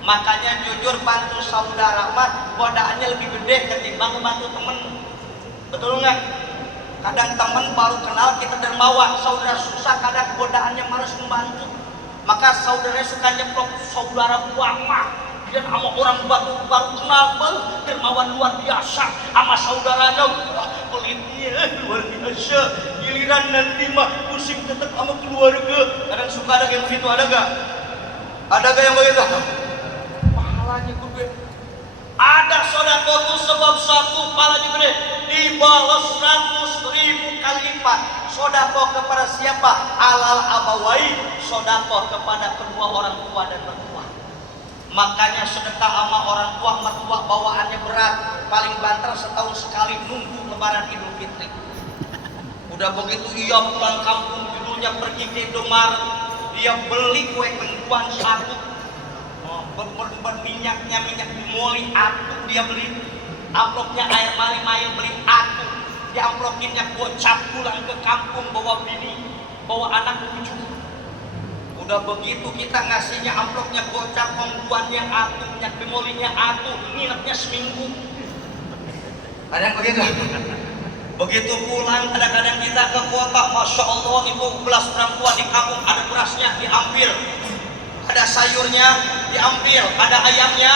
Makanya jujur bantu saudara mah godaannya lebih gede ketimbang membantu temen. Betul nggak? Kadang temen baru kenal kita dermawan, saudara susah, kadang godaannya malas membantu. Maka saudaranya suka nyeplok saudara uang mah. Dia sama orang baru kenal, dermawan luar biasa. Sama saudaranya, pelitnya luar biasa. Giliran nanti mah pusing tetap sama keluarga. Kadang suka ada yang begitu, ada gak? Ada gak yang begitu? Pahalanya gede. Ada sodako tuh sebab 1 pahalanya gede, dibalas 100.000 kali lipat. Sodako kepada siapa? Alal abawai, sodako kepada kedua orang tua dan mertua. Makanya sedekah sama orang tua mertua bawaannya berat, paling banter setahun sekali nunggu lebaran Idul Fitri. Udah begitu ia pulang kampung, judulnya pergi ke Indomaret, dia beli kue kengkuan 1, minyaknya minyak moli atuh dia beli, amplopnya air mali beli atuh, diamplokinnya gocap pulang ke kampung bawa bini, bawa anak cucu. Udah begitu kita ngasihnya amplopnya gocap, pembuatnya atuh, minyak bemolinya atuh, nginepnya seminggu. Ada yang begitu? Begitu pulang kadang-kadang kita ke kota, Masya Allah ibu belas perempuan di kampung, ada berasnya diambil, ada sayurnya diambil, ada ayamnya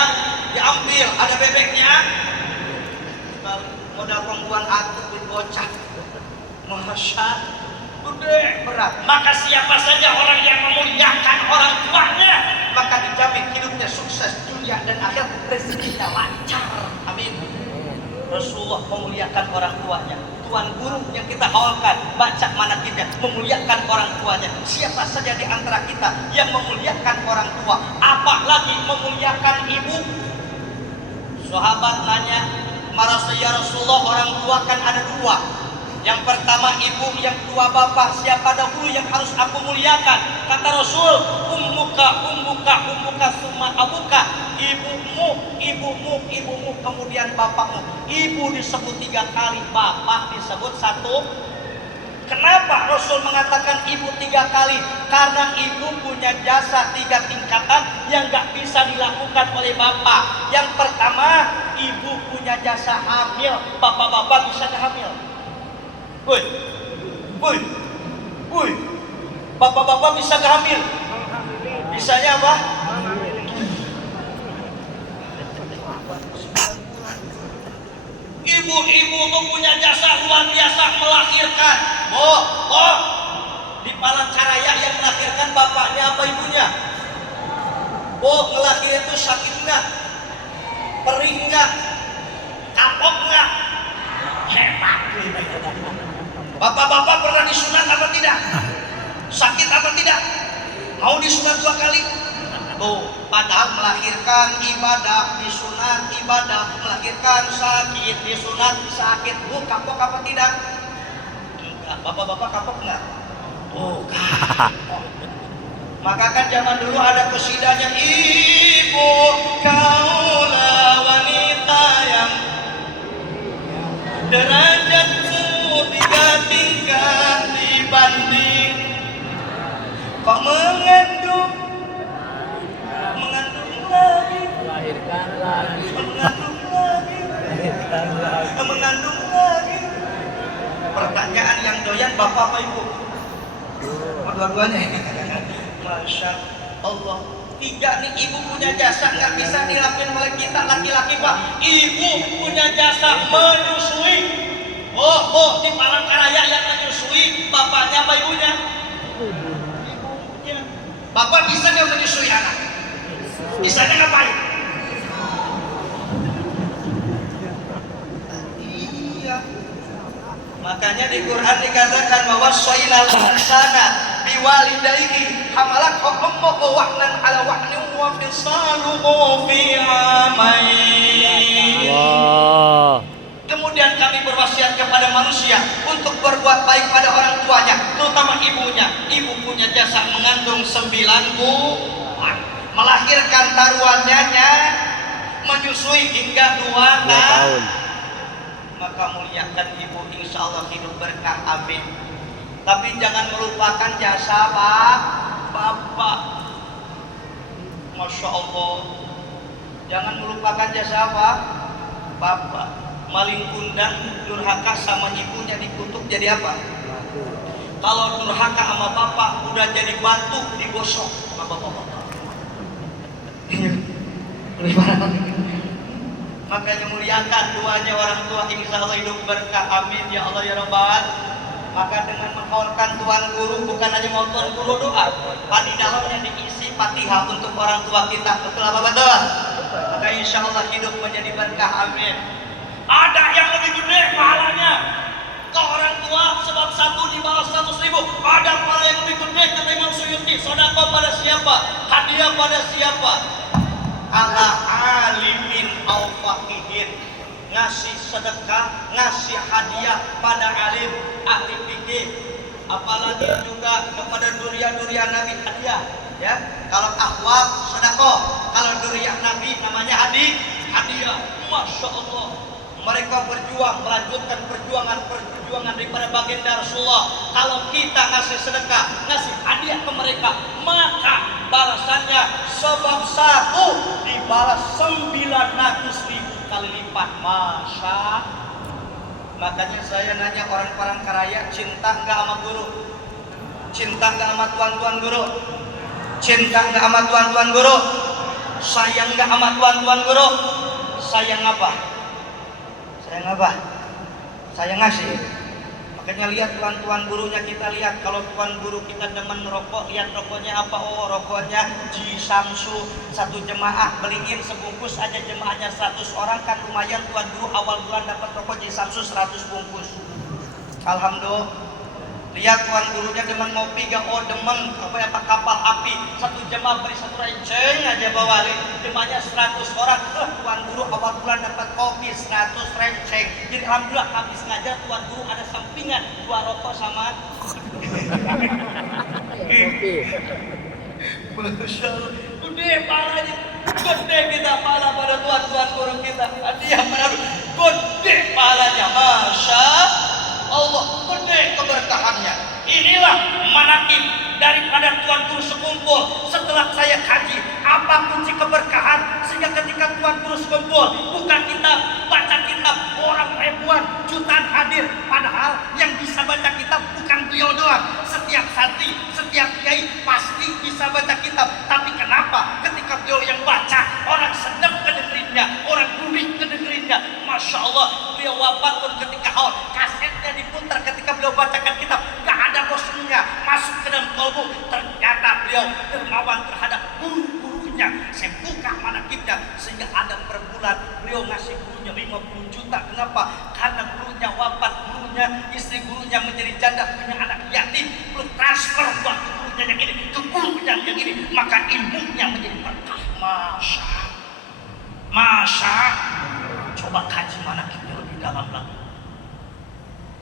diambil, ada bebeknya. Modal perempuan aku di bocah. Masya gede berat. Maka siapa saja orang yang memuliakan orang tuanya, maka dijamin hidupnya sukses dunia dan akhirat, rezekinya lancar. Amin. Rasulullah memuliakan orang tuanya. Tuan guru yang kita awalkan baca manakibnya memuliakan orang tuanya. Siapa saja di antara kita yang memuliakan orang tua, apalagi memuliakan ibu. Sahabat nanya, ya Rasulullah, orang tua kan ada dua. Yang pertama ibu, yang kedua bapak. Siapa dahulu yang harus aku muliakan? Kata Rasul, ummuka summa abuka. Ibumu, kemudian bapakmu. Ibu disebut 3 kali, bapak disebut 1. Kenapa Rasul mengatakan ibu 3 kali? Karena ibu punya jasa 3 tingkatan yang gak bisa dilakukan oleh bapak. Yang pertama, ibu punya jasa hamil. Bapak-bapak bisa gak hamil? Woi, bapak-bapak bisa gak hamil? Bisanya apa? Ibu-ibu tuh punya jasa luar biasa melahirkan. Di Palangkaraya yang melahirkan bapaknya apa ibunya? Ngelahir itu sakit nggak? Perih nggak? Kapok nggak? Hebat. Bapak-bapak pernah disunat apa tidak? Sakit apa tidak? Mau disunat 2 kali? Padahal melahirkan ibadah, disunat ibadah, melahirkan sakit, disunat sakit. Kapok apa tidak? Enggak. Bapak-bapak kapok enggak? Kapok. Maka kan zaman dulu ada qasidahnya, ibu kaulah wanita yang derajatmu 3 tingkat dibanding kok mengandung lagi, melahirkan lagi, mengandung lagi. Pertanyaan yang doyan bapak apa ibu? Dua-duanya. Masya Allah. 3 nih, ibu punya jasa nggak bisa dilakukan oleh kita laki-laki pak. Ibu punya jasa menyusui. Di Palangkaraya yang menyusui bapaknya apa ibunya? Ibunya. Bapak bisa nggak menyusui anak? Bisanya ngapain? Iya. Makanya di Quran dikatakan bahwa soinal insana biwalidayhi hamalat ummuhu wahnan ala wahnin wa fisaluhu fi amain. Kemudian kami berwasiat kepada manusia untuk berbuat baik pada orang tuanya, terutama ibunya. Ibu punya jasa mengandung 9 bulan, melahirkan taruhannya, menyusui hingga 2 tahun. Maka muliakan ibu, insya Allah hidup berkah, amin. Tapi jangan melupakan jasa bapak. Masya Allah. Jangan melupakan jasa bapak. Maling kundang durhaka sama ibunya dikutuk jadi apa? Kalau durhaka sama bapak udah jadi batu digosok sama bapak. Makanya muliakan doanya orang tua, insya Allah hidup berkah, amin ya Allah ya Rabbal. Maka dengan mengkaulkan tuan guru, bukan hanya mau tuan guru doa, di dalamnya diisi Fatihah untuk orang tua kita. Betul apa betul? Maka insya Allah hidup menjadi berkah, amin. Ada yang lebih gede pahalanya ke orang tua, sebab 1 dibalas 100.000. Ada pahala yang lebih gede kata Imam Suyuti. Sedekah pada siapa? Hadiah pada siapa? Ala alimin au faqihin. Ngasih sedekah, ngasih hadiah pada alim ahli fikih. Apalagi juga kepada durian-durian Nabi hadiah. Ya, kalau ahwal sedekah, kalau durian Nabi namanya hadiah. Masya Allah. Mereka berjuang, melanjutkan perjuangan daripada baginda Rasulullah. Kalau kita ngasih sedekah, ngasih hadiah ke mereka, maka balasannya sebab 1 dibalas 900.000 kali lipat. Masya. Makanya saya nanya orang Palangkaraya, cinta nggak sama guru? Cinta nggak sama tuan-tuan guru? Cinta nggak sama tuan-tuan guru? Sayang nggak sama tuan guru? Sayang apa? Sayang apa? Sayang ngasih. Makanya lihat tuan gurunya, kita lihat kalau tuan guru kita demen rokok, lihat rokoknya apa? Oh, rokoknya Ji Samsu. Satu jemaah beliin sebungkus aja, jemaahnya 100 orang kan lumayan. Tuan guru awal bulan dapat rokok Ji Samsu 100 bungkus. Alhamdulillah. Lihat tuan gurunya demen ngopi, gak oh demen apa kapal api. Satu jemaah beri 1 renceng aja bawa, jemaahnya 100 orang. Tuan guru awal bulan dapat kopi 100 renceng. Jadi alhamdulillah habis ngajar tuan guru ada sampingan 2 rokok sama Masya Allah, gede palanya, gede kita pala pada tuan guru kita. Hadiah menaruh, gede palanya, Masya Allah, gede keberkahannya. Inilah manakib daripada tuan guru sekumpul. Setelah saya kaji apa kunci keberkahan, sehingga ketika tuan guru sekumpul bukan kita baca kitab, orang ribuan jutaan hadir, padahal yang bisa baca kitab bukan beliau doang. Setiap santri, setiap kiai pasti bisa baca kitab, tapi kenapa ketika beliau yang baca, orang sedang kedengerinnya, orang gurih kedengerinnya. Masya Allah, beliau wafat pun ketika kasetnya diputar ketika beliau bacakan kitab, gak ada bosannya, masuk ke dalam kalbu. Ternyata beliau dermawan terhadap guru-gurunya. Saya buka manakibnya, sehingga ada per bulan beliau ngasih gurunya 50 juta. Kenapa? Karena gurunya wafat, gurunya, istri gurunya menjadi janda, punya anak yatim, belum transfer buat gurunya yang ini ke gurunya yang ini, maka ilmunya menjadi berkah. Masya coba kaji manakibnya lebih dalam lagi.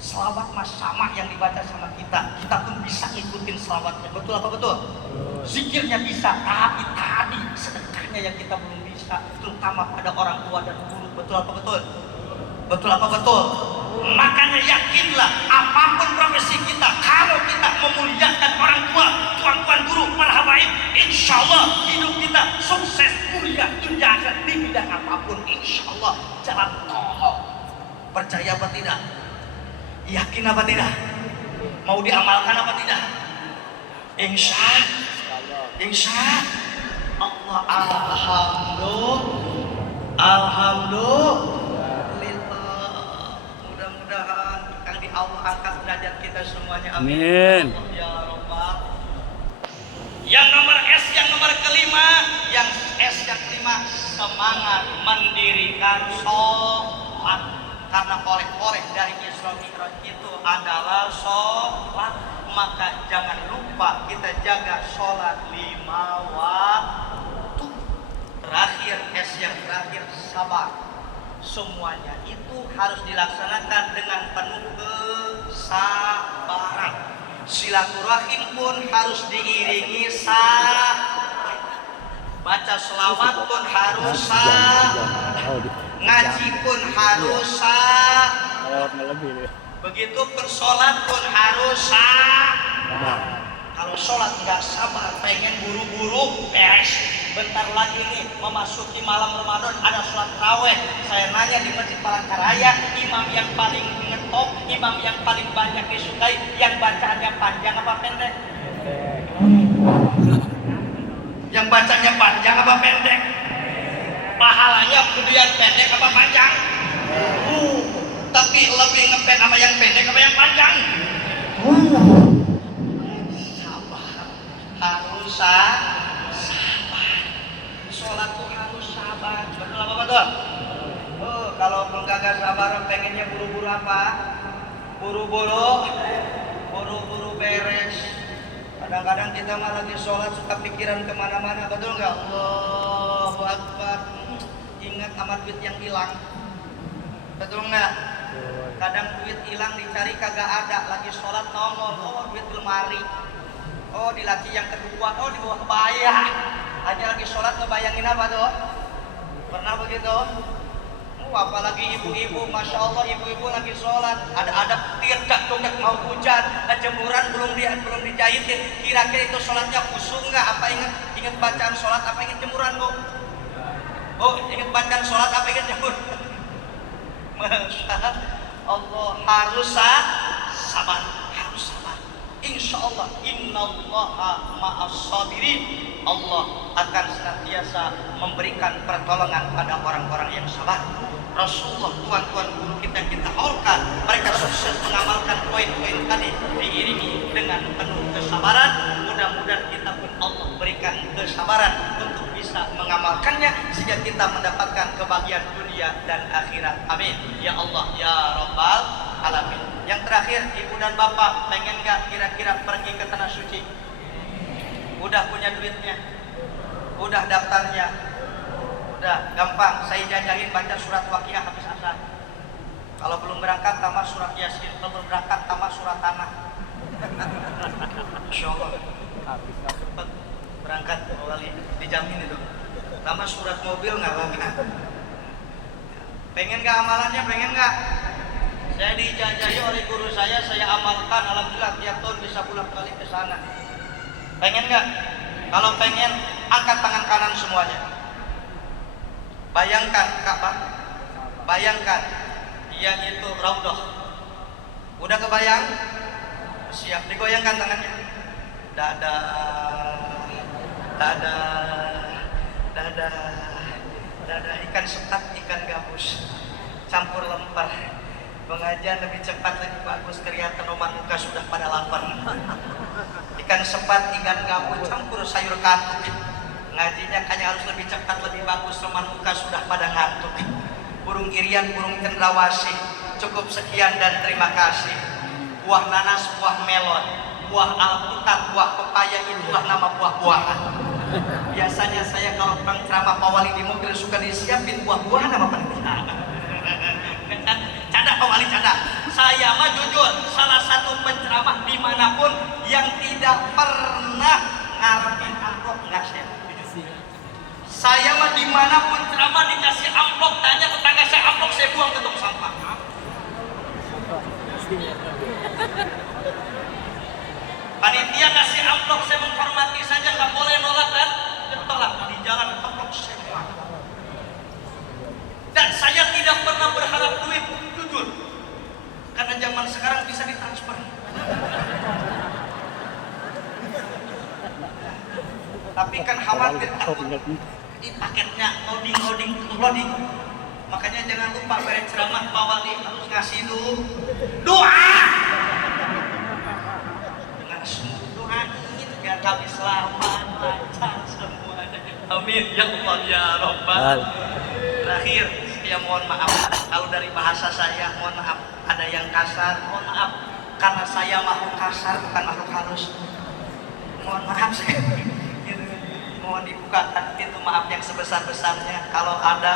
Selawat mas sama yang dibaca sama kita, kita pun bisa ngikutin selawatnya. Betul apa betul? Zikirnya bisa, tapi tadi sedekahnya yang kita belum bisa, terutama pada orang tua dan guru. Betul apa betul? Betul apa betul? Makanya yakinlah, apapun profesi kita, kalau kita memuliakan orang tua, tuan guru, para habaib, insya Allah hidup kita sukses, mulia, indah di bidang apapun. Insya Allah jalan tol. Percaya apa tidak? Yakin apa tidak? Mau diamalkan apa tidak? Insya Allah. Alhamdulillah. Mudah-mudahan yang di Allah angkat derajat kita semuanya. Amin. Ya Rabbal. Yang nomor S, yang nomor kelima, yang S yang kelima, semangat mendirikan sholat. Karena oleh dari Isra Mi'raj itu adalah sholat, maka jangan lupa kita jaga sholat 5 waktu. Terakhir, S yang terakhir, sabar. Semuanya itu harus dilaksanakan dengan penuh kesabaran. Silaturahim pun harus diiringi sabar. Baca selawat pun harus sabar. Ngaji pun harus sabar. Begitu sholat pun harus sabar. Kalau sholat nggak sabar, pengen buru-buru beres. Bentar lagi nih memasuki malam Ramadan, ada sholat tarawih. Saya nanya di Masjid Palangkaraya, imam yang paling ngetop, imam yang paling banyak disukai, yang bacaannya panjang apa pendek? Yang bacanya panjang apa pendek? Pahalanya kemudian pendek apa panjang? Tapi lebih ngepen sama yang pendek apa yang panjang? Sabar, harus sabar. Sholat tuh harus sabar. Betul apa betul? Kalau gak sabar, pengennya buru-buru apa? Buru-buru beres. Kadang-kadang kita malah lagi sholat suka pikiran kemana-mana. Betul nggak? Allahu Akbar. Ingat sama duit yang hilang. Betul nggak? Kadang duit hilang dicari kagak ada. Lagi sholat nongol, oh duit di lemari, oh di laci yang kedua, oh di bawah kebaya. Hanya lagi sholat ngebayangin apa tuh? Pernah begitu? Apalagi ibu-ibu, masya Allah, ibu-ibu lagi sholat, ada petir dak mau hujan, jemuran belum dijahitin. Kira-kira itu sholatnya khusyuk nggak? Apa ingat bacaan sholat? Apa ingat jemuran bu? Oh, ingat bacaan sholat? Apa ingat jemuran? Masya Allah, harus sabar, harus sabar. Insya Allah, innallaha ma'as sabirin. Allah akan senantiasa memberikan pertolongan pada orang-orang yang sabar. Rasulullah, tuan-tuan guru kita haulkan, mereka sukses mengamalkan poin-poin tadi diiringi dengan penuh kesabaran. Mudah-mudahan kita pun Allah berikan kesabaran untuk bisa mengamalkannya sehingga kita mendapatkan kebahagiaan dunia dan akhirat. Amin ya Allah ya Rabbal alamin. Yang terakhir, ibu dan bapak pengen gak kira-kira pergi ke tanah suci? Udah punya duitnya? Udah daftarnya? Udah gampang, saya jajahin baca surat Waqiah habis asar. Kalau belum berangkat tamat surat Yasin, belum berangkat tamat surat Tanah. Masya Allah, cepat berangkat wali, dijamin itu. Tamat surat mobil nggak apa-apa. Pengen nggak amalannya? Pengen nggak? Saya dijajahi oleh guru saya amalkan, alhamdulillah tiap tahun bisa bolak-balik ke sana. Pengen nggak? Kalau pengen, angkat tangan kanan semuanya. Bayangkan Ka'bah, bayangkan dia itu Raudhah. Udah kebayang? Siap, digoyangkan tangannya. Dadah, dadah, dadah, dadah. Ikan sepat, ikan gabus, campur lempar. Pengajian lebih cepat, lebih bagus. Kelihatan roman muka sudah pada lapar. Ikan sepat, ikan gabus, campur sayur katuk. Ngajinya kayaknya harus lebih cepat, lebih bagus. Roman muka sudah pada ngantuk. Burung irian, burung cendrawasih. Cukup sekian dan terima kasih. Buah nanas, buah melon, buah alpukat, buah pepaya, itulah nama buah-buahan. Biasanya saya kalau penceramah Pak Wali di mobil suka disiapin buah-buahan sama panitia. Canda Pak Wali, canda. Saya mah jujur salah satu penceramah dimanapun yang tidak pernah ngarepin amplop, enggak saya. Saya mah dimanapun ceramah dikasih amplop, tanya tetangga saya amplop, saya buang ke tong sampah. Panitia kasih amplop, saya menghormati saja, nggak boleh nolak dan ditolak. Di jalan amplop saya buang. Dan saya tidak pernah berharap duit, jujur, karena zaman sekarang bisa ditransfer. Tapi kan khawatir takut di paketnya loading. Makanya jangan lupa beres ceramah Pak Wali harus ngasih dulu doa. Dengan semua doa ini biar kami selamat, lancar semuanya. Amin ya Allah ya Rabbal. Terakhir saya mohon maaf kalau dari bahasa saya, mohon maaf ada yang kasar, mohon maaf karena saya makhluk kasar bukan makhluk halus. Mohon maaf saya. Mohon dibukakan pintu maaf yang sebesar-besarnya. Kalau ada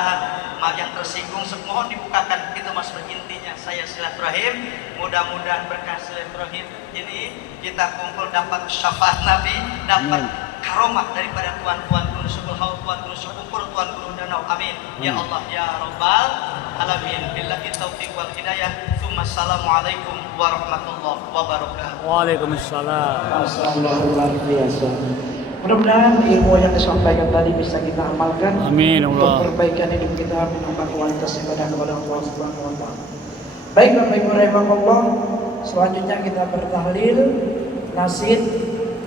maaf yang tersinggung, mohon dibukakan pintu maaf. Intinya saya silaturahim. Mudah-mudahan berkah silaturahim ini kita kumpul dapat syafaat Nabi, dapat karomah daripada tuan-tuan guru Subul Haul, tuan guru Syukur, tuan guru Danau. Amin ya Allah ya Rabbal alamin. Billahi taufiq wal hidayah. Assalamualaikum warahmatullahi wabarakatuh. Waalaikumsalam. Luar biasa. Mudah-mudahan ilmu yang disampaikan tadi bisa kita amalkan. Amin Allah. Untuk perbaikan hidup kita, menambah kualitas ibadah kepada Allah Subhanahu wa taala. Baik Bapak Ibu rahimakumullah, selanjutnya kita bertahlil, nasid,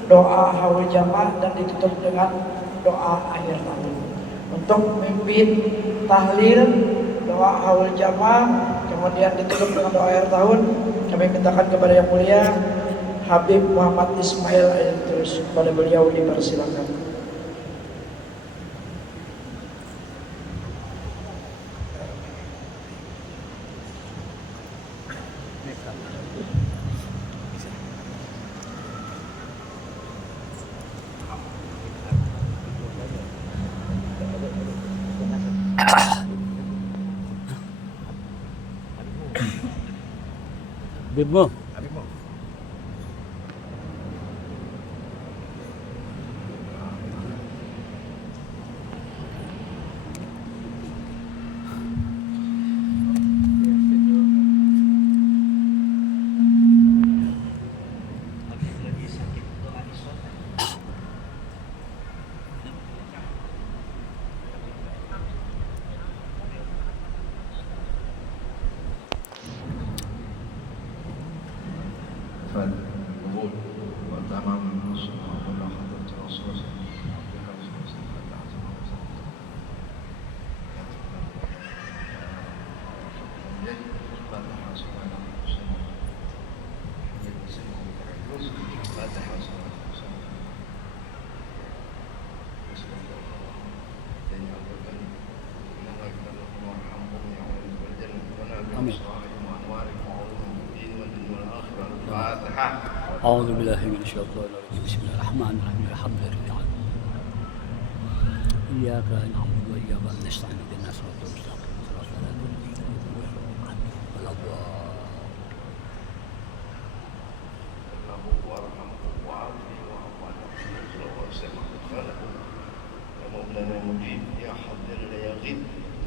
doa haul jamaah dan ditutup dengan doa akhir tahun. Untuk memimpin tahlil, doa haul jamaah, kemudian ditutup dengan doa akhir tahun, kami mintakan kepada Yang Mulia Habib Muhammad Ismail terus kepada beliau dipersilakan. Bimo. فالقبول والتمام والحضرة الرسول الفاتحة. أعوذ بالله من الشيطان الرجيم. بسم الله الرحمن الرحيم. الحمد لله إياك نعبد وإياك نستعين اهدنا الصراط المستقيم صراط الذين أنعمت عليهم غير المغضوب مولانا مجيب يا حاضر لا يغيب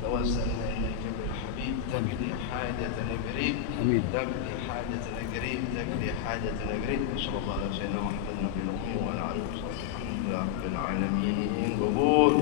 توسلنا اليك بالحبيب تقضي حاجتنا قريب تقضي حاجتنا قريب تقضي حاجتنا قريب صلى الله على سيدنا محمد النبي الامي وعلى اله وصحبه الحمد لله رب العالمين قبول